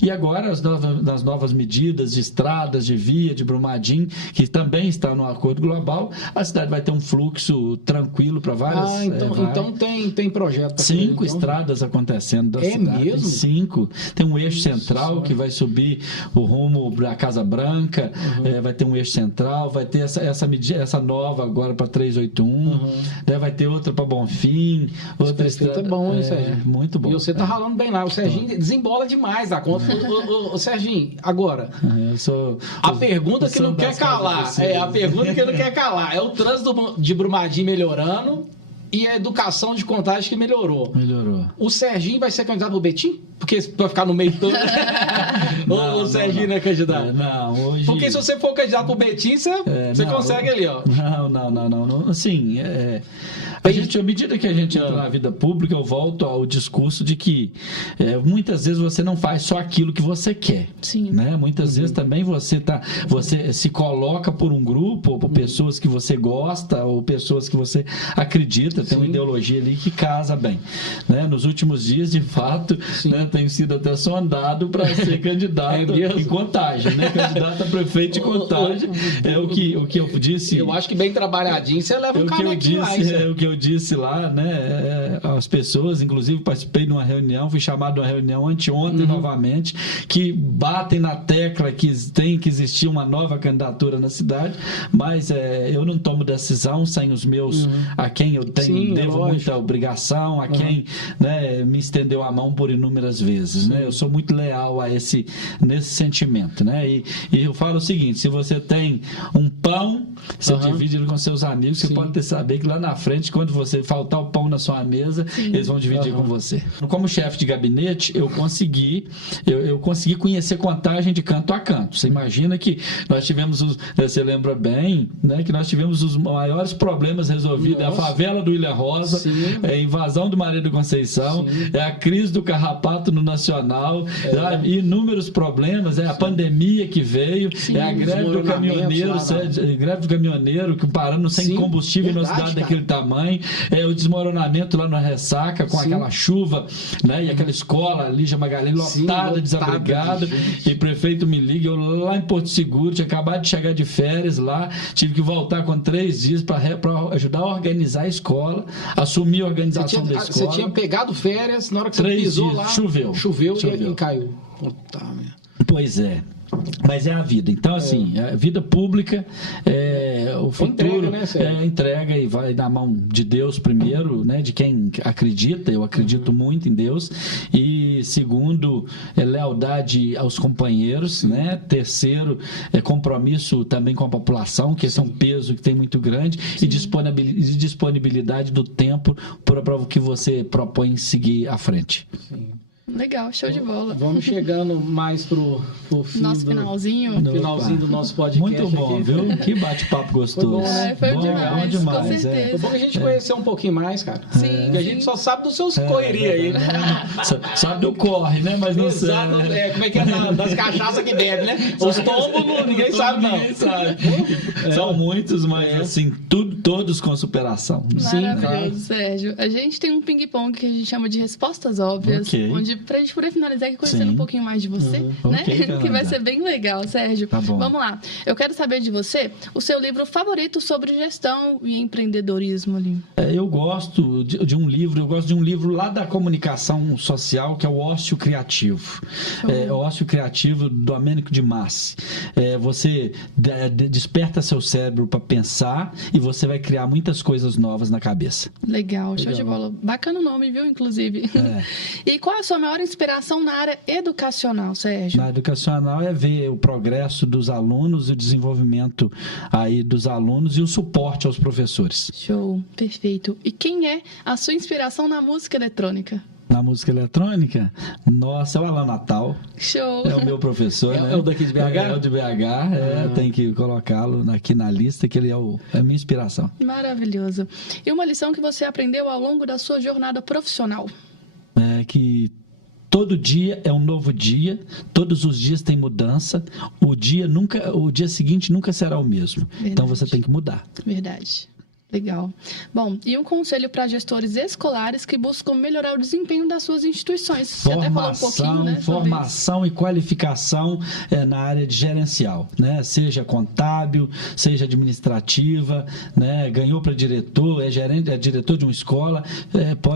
E agora, nas novas medidas de estradas, de via, de Brumadinho, que também está no acordo global, a cidade vai ter um fluxo tranquilo para várias... Então tem projeto. 5 estradas acontecendo da cidade. É mesmo? 5. Tem um eixo central que vai subir o rumo da Casa Branca, vai ter um eixo central, vai ter essa nova agora para 381, vai ter outra para Bonfim, outra estrada... É bom, hein, Serginho? Muito bom. E você tá ralando bem lá. O Serginho desembola demais a conta. Ô, Serginho, agora, a pergunta que não quer calar, a pergunta que não quer calar, é o trânsito de Brumadinho melhorando e a educação de Contagem que melhorou. O Serginho vai ser candidato pro Betim? Porque vai ficar no meio todo. Ou o Serginho não é candidato? Não, hoje... Porque se você for candidato pro Betim, você consegue ali, ó. Não. Assim, à medida que a gente entra na vida pública, eu volto ao discurso de que muitas vezes você não faz só aquilo que você quer. Sim. Né? Muitas vezes também você se coloca por um grupo, ou por pessoas que você gosta, ou pessoas que você acredita. tem uma ideologia ali que casa bem, né? Nos últimos dias, de fato, né, tenho sido até sondado para ser candidato em Contagem, né? Candidato a prefeito de Contagem. É o que eu disse. Eu acho que bem trabalhadinho você leva um canequinho mais. É o que eu disse lá, né? As pessoas, inclusive participei de uma reunião, fui chamado de uma reunião anteontem novamente, que batem na tecla que tem que existir uma nova candidatura na cidade, mas eu não tomo decisão sem os meus, a quem eu devo muita obrigação, a quem, né, me estendeu a mão por inúmeras vezes, né? Eu sou muito leal a nesse sentimento, né? E eu falo o seguinte: se você tem um pão, você divide ele com seus amigos, você pode saber que lá na frente, quando você faltar o pão na sua mesa, eles vão dividir com você. Como chefe de gabinete, eu consegui conhecer Contagem de canto a canto. Você imagina que nós tivemos, você lembra bem, né, que nós tivemos os maiores problemas resolvidos, a favela do Ilha Rosa, a invasão do Maria da Conceição, a crise do carrapato no Nacional, inúmeros problemas, a pandemia que veio, a greve do caminhoneiro, que parando sem combustível na cidade daquele tamanho, o desmoronamento lá na Ressaca com aquela chuva, né, e aquela escola, Lígia Magalhães, lotada, desabrigada, e o prefeito me liga, eu lá em Porto Seguro, tinha acabado de chegar de férias lá, tive que voltar com 3 dias para ajudar a organizar a escola, assumir a organização da escola. Você tinha pegado férias, na hora que você pisou lá, choveu e caiu. Puta, pois é. Mas é a vida. Então, assim, a vida pública, o futuro entrega e vai na mão de Deus primeiro, né? De quem acredita. Eu acredito muito em Deus. E segundo, lealdade aos companheiros, né? Terceiro, compromisso também com a população, que esse é um peso que tem muito grande, e disponibilidade do tempo para o que você propõe seguir à frente. Sim. Legal, show de bola. Vamos chegando mais pro fim finalzinho do nosso podcast. Muito bom, aqui. Viu? Que bate-papo gostoso. Foi bom, né? Foi demais, demais, com certeza. Foi bom que a gente conheceu um pouquinho mais, cara. Sim. Porque a gente só sabe dos seus correria aí. Sabe do corre, né? Mas não sabe. Como é que é das cachaças que bebe, né? Os tombos, ninguém sabe, não. Ninguém sabe. São muitos, mas assim, todos com superação. Maravilhoso, Sérgio. A gente tem um ping-pong que a gente chama de respostas óbvias, onde, pra gente poder finalizar aqui conhecendo um pouquinho mais de você, né? Que vai ser bem legal, Sérgio. Tá bom. Vamos lá. Eu quero saber de você o seu livro favorito sobre gestão e empreendedorismo ali. Eu gosto de um livro lá da comunicação social, que é o Ócio Criativo. O Ócio Criativo, do Domênico de Massi. Você desperta seu cérebro para pensar e você vai criar muitas coisas novas na cabeça. Legal, show de bola. Bacana o nome, viu, inclusive. E qual é a sua maior inspiração na área educacional, Sérgio? Na educacional é ver o progresso dos alunos, o desenvolvimento aí dos alunos e o suporte aos professores. Show, perfeito. E quem é a sua inspiração na música eletrônica? Na música eletrônica? Nossa, é o Alan Natal. Show! É o meu professor, né? É o daqui de BH? É o de BH, tem que colocá-lo aqui na lista, que ele é a minha inspiração. Maravilhoso. E uma lição que você aprendeu ao longo da sua jornada profissional? Que todo dia é um novo dia, todos os dias tem mudança, o dia seguinte nunca será o mesmo. Verdade. Então você tem que mudar. Verdade. Legal. Bom, e um conselho para gestores escolares que buscam melhorar o desempenho das suas instituições? Você até falou um pouquinho, né? Formação e qualificação na área de gerencial, né? Seja contábil, seja administrativa, né? Ganhou para diretor, é diretor de uma escola,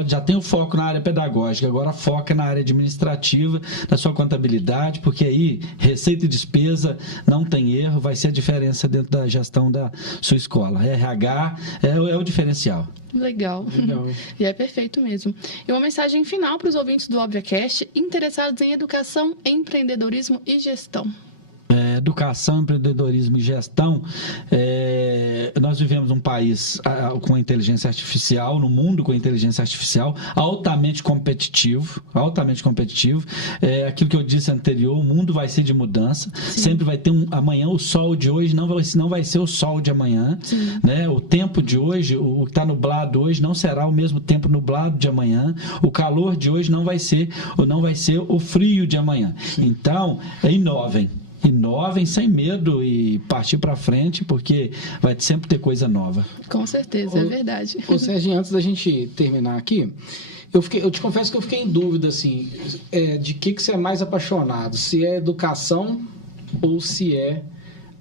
já tem o foco na área pedagógica, agora foca na área administrativa, na sua contabilidade, porque aí receita e despesa não tem erro, vai ser a diferença dentro da gestão da sua escola. RH é o diferencial. Legal. E é perfeito mesmo. E uma mensagem final para os ouvintes do ObviaCast interessados em educação, empreendedorismo e gestão. Educação, empreendedorismo e gestão. Nós vivemos um país com inteligência artificial, no mundo com inteligência artificial, altamente competitivo. Aquilo que eu disse anterior, o mundo vai ser de mudança. Sim. Sempre vai ter amanhã, o sol de hoje não vai ser o sol de amanhã. Né? O tempo de hoje, o que está nublado hoje, não será o mesmo tempo nublado de amanhã. O calor de hoje não vai ser o frio de amanhã. Sim. Então, inovem. inovem sem medo e partir para frente, porque vai sempre ter coisa nova. Com certeza, é verdade. Ô Sérgio, antes da gente terminar aqui, eu te confesso que eu fiquei em dúvida, assim, de que você é mais apaixonado, se é educação ou se é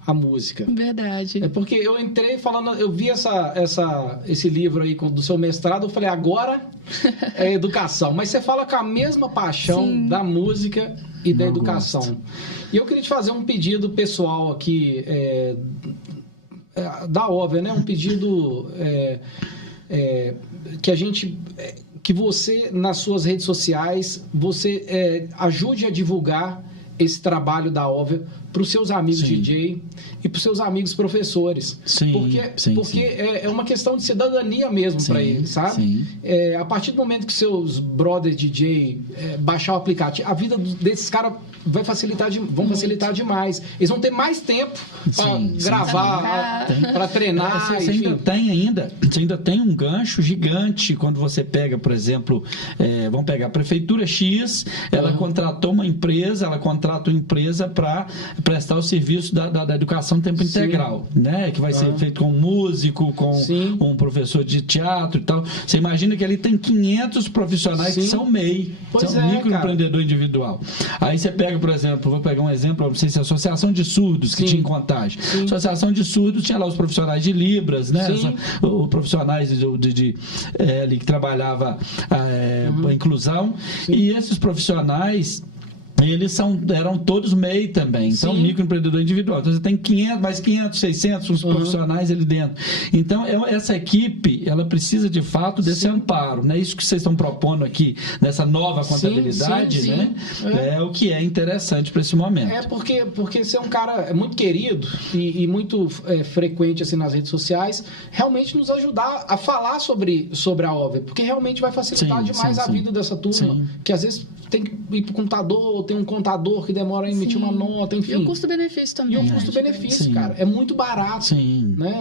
a música. Verdade. É porque eu entrei falando, eu vi esse livro aí do seu mestrado, eu falei, agora é educação. Mas você fala com a mesma paixão Sim. da música e da educação. Gosto. E eu queria te fazer um pedido pessoal aqui, da Óbvia, né? Um pedido que você, nas suas redes sociais, você ajude a divulgar esse trabalho da Óbvia para os seus amigos Sim. DJ e para os seus amigos professores. Sim, porque é uma questão de cidadania mesmo para eles, sabe? A partir do momento que seus brothers DJ baixar o aplicativo, a vida desses caras vão facilitar demais. Eles vão ter mais tempo para gravar, para treinar. Você ainda tem um gancho gigante quando você pega, por exemplo, vamos pegar a Prefeitura X, ela contratou uma empresa, para prestar o serviço da educação tempo Sim. integral, né? Que vai ser feito com um músico, com Sim. um professor de teatro e tal. Você imagina que ali tem 500 profissionais Sim. que são MEI, são microempreendedor individual. Aí você pega, por exemplo, vou pegar um exemplo, não sei se é a Associação de Surdos, que tinha em Contagem. Sim. Associação de Surdos tinha lá os profissionais de Libras, né? Os profissionais ali que trabalhava a inclusão. Sim. E esses profissionais, eles eram todos MEI também, então microempreendedor individual. Então você tem 500, 600 uns profissionais ali dentro. Então essa equipe, ela precisa de fato desse amparo, né? Isso que vocês estão propondo aqui nessa nova contabilidade, né? É o que é interessante para esse momento. Porque você é um cara muito querido e muito frequente assim nas redes sociais, realmente nos ajudar a falar sobre a Óbvia, porque realmente vai facilitar demais a vida dessa turma, que às vezes tem que ir pro computador, tem um contador que demora a emitir uma nota, enfim. E o custo-benefício também. E o custo-benefício, cara, é muito barato. Sim. Né?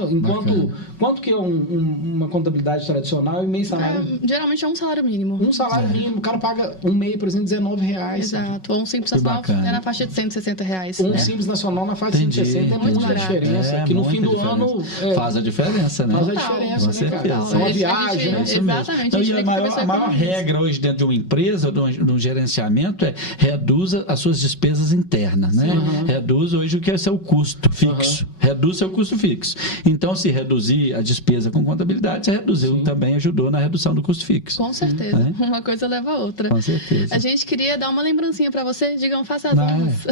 Quanto que é uma contabilidade tradicional e meio salário? Geralmente é um salário mínimo. Um salário mínimo. O cara paga um MEI, por exemplo, R$19. Exato. Ou um Simples Nacional é na faixa de R$160. Um Simples Nacional na faixa de 160 é muita diferença. Que no fim do ano... faz a diferença, né? Faz a diferença, né, cara? Só uma viagem, né? Exatamente. Então, e a maior regra hoje dentro de uma empresa, de um gerenciamento, reduza as suas despesas internas, né? Reduz hoje o que é seu custo fixo. Reduz seu custo fixo. Então, se reduzir a despesa com contabilidade, você reduziu também, ajudou na redução do custo fixo. Com certeza. Uma coisa leva a outra. Com certeza. A gente queria dar uma lembrancinha para você. Digam, faça as honras.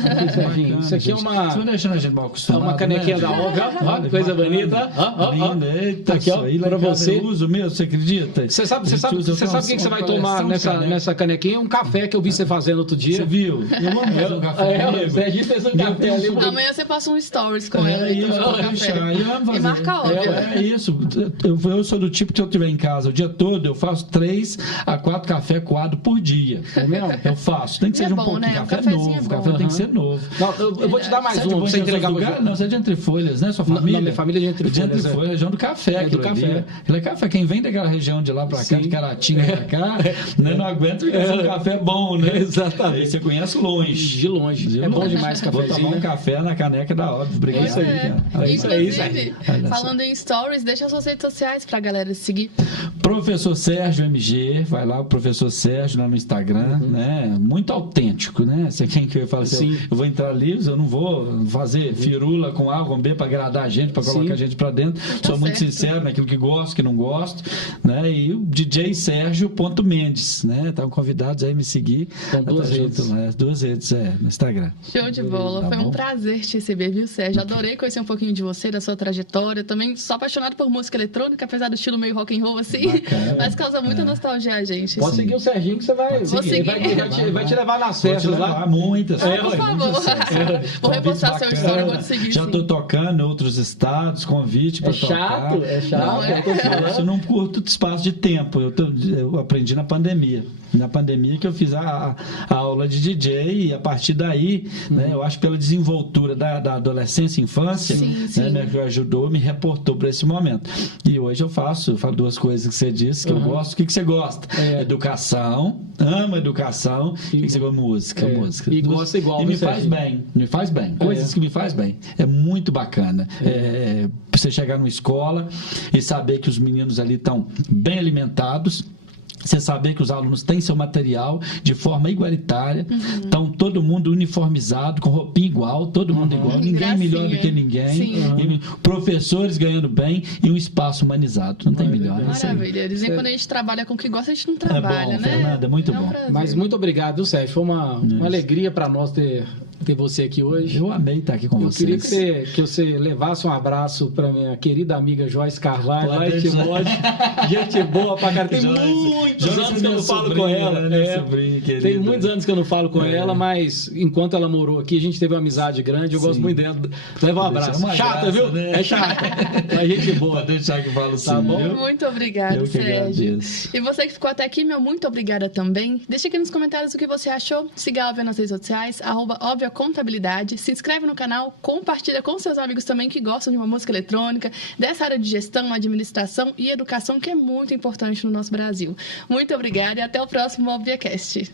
Isso aqui é uma... Estou deixando a gente mal acostumado. É uma canequinha da Óbvia. Olha, coisa bonita. Linda. Eita, aqui, ó, para você. Eu uso mesmo, você acredita? Você sabe o que você vai tomar nessa canequinha? Um café que eu vi você fazendo outro dia. Você viu? Eu amo fazer um café. O Serginho fez um café ali. Amanhã você passa um stories com ela. Eu amo fazer. E marca Óbvia. É isso. Eu sou do tipo que, se eu estiver em casa o dia todo, eu faço 3 a 4 café coado por dia. Eu faço. Tem que ser um pouco de café novo. O café tem que ser novo. Eu vou te dar mais um. Você entregar lugar? Não, você é de Entre Folhas, né? Sua família? Não, minha família é de Entre Folhas. De Entre Folhas, região do café. É do café. Ele é café. Quem vem daquela região de lá pra cá, de Caratinga pra cá, não aguenta porque é um café bom, né? Exatamente. Aí você conhece longe. De longe. É bom demais cafezinho. Vou tomar um café na caneca da Óbvia. Obrigado. Inclusive, falando em stories, deixa as suas redes sociais pra galera seguir. Professor Sérgio MG, vai lá, o Professor Sérgio lá no Instagram, né? Muito autêntico, né? Você quem que eu falo assim, eu vou entrar ali, eu não vou fazer firula com A, com B para agradar a gente, para colocar a gente para dentro. Sou muito sincero naquilo que gosto, que não gosto, né? E o DJ Sérgio.Mendes, né? Estão convidados aí a me seguir. São duas redes, no Instagram. Show de bola. Foi um prazer te receber, viu, Sérgio? Adorei conhecer um pouquinho de você, da sua trajetória. Também sou apaixonado por música eletrônica, apesar do estilo meio rock and roll assim. Bacana. Mas causa muita nostalgia a gente. Pode seguir o Serginho que você vai. Ele vai te levar nas festas lá. Muitas. Por favor. Vou repostar seu story e vou te seguir. Já estou tocando em outros estados, convite para tocar. É chato. Eu não curto espaço de tempo. Eu aprendi na pandemia. Na pandemia que eu fiz a aula de DJ. DJ, e a partir daí, né, eu acho pela desenvoltura da adolescência e infância, né, me ajudou, me reportou para esse momento. E hoje eu falo duas coisas que você disse que eu gosto. O que você gosta? Educação, amo educação. O que você gosta? Música. E gosta igual. E me faz bem. Coisas que me faz bem. É muito bacana. Você chegar numa escola e saber que os meninos ali estão bem alimentados, você saber que os alunos têm seu material de forma igualitária, estão todo mundo uniformizado, com roupinha igual, todo mundo igual, ninguém melhor do que ninguém, professores ganhando bem e um espaço humanizado. Não tem melhor. Maravilha. Dizem que quando a gente trabalha com o que gosta, a gente não trabalha, é bom, né? Fernanda, é muito bom. Mas muito obrigado, Sérgio. Foi uma alegria para nós ter você aqui hoje. Eu amei estar aqui com vocês. Eu queria que você levasse um abraço para minha querida amiga Joyce Carvalho, lá em Timóteo. Gente boa pra cara. Tem muitos anos que eu não falo com ela. Tem muitos anos que eu não falo com ela, mas enquanto ela morou aqui, a gente teve uma amizade grande. Eu gosto muito dela. Leva um abraço. Chata, viu? Né? É chata. Mas gente boa. Pode deixar que eu falo tá bom? Muito obrigada, Sérgio. E você que ficou até aqui, meu muito obrigada também. Deixa aqui nos comentários o que você achou. Siga a Óbvia nas redes sociais, @Óbvia Contabilidade. Se inscreve no canal, compartilha com seus amigos também que gostam de uma música eletrônica, dessa área de gestão, administração e educação, que é muito importante no nosso Brasil. Muito obrigada e até o próximo ObviaCast.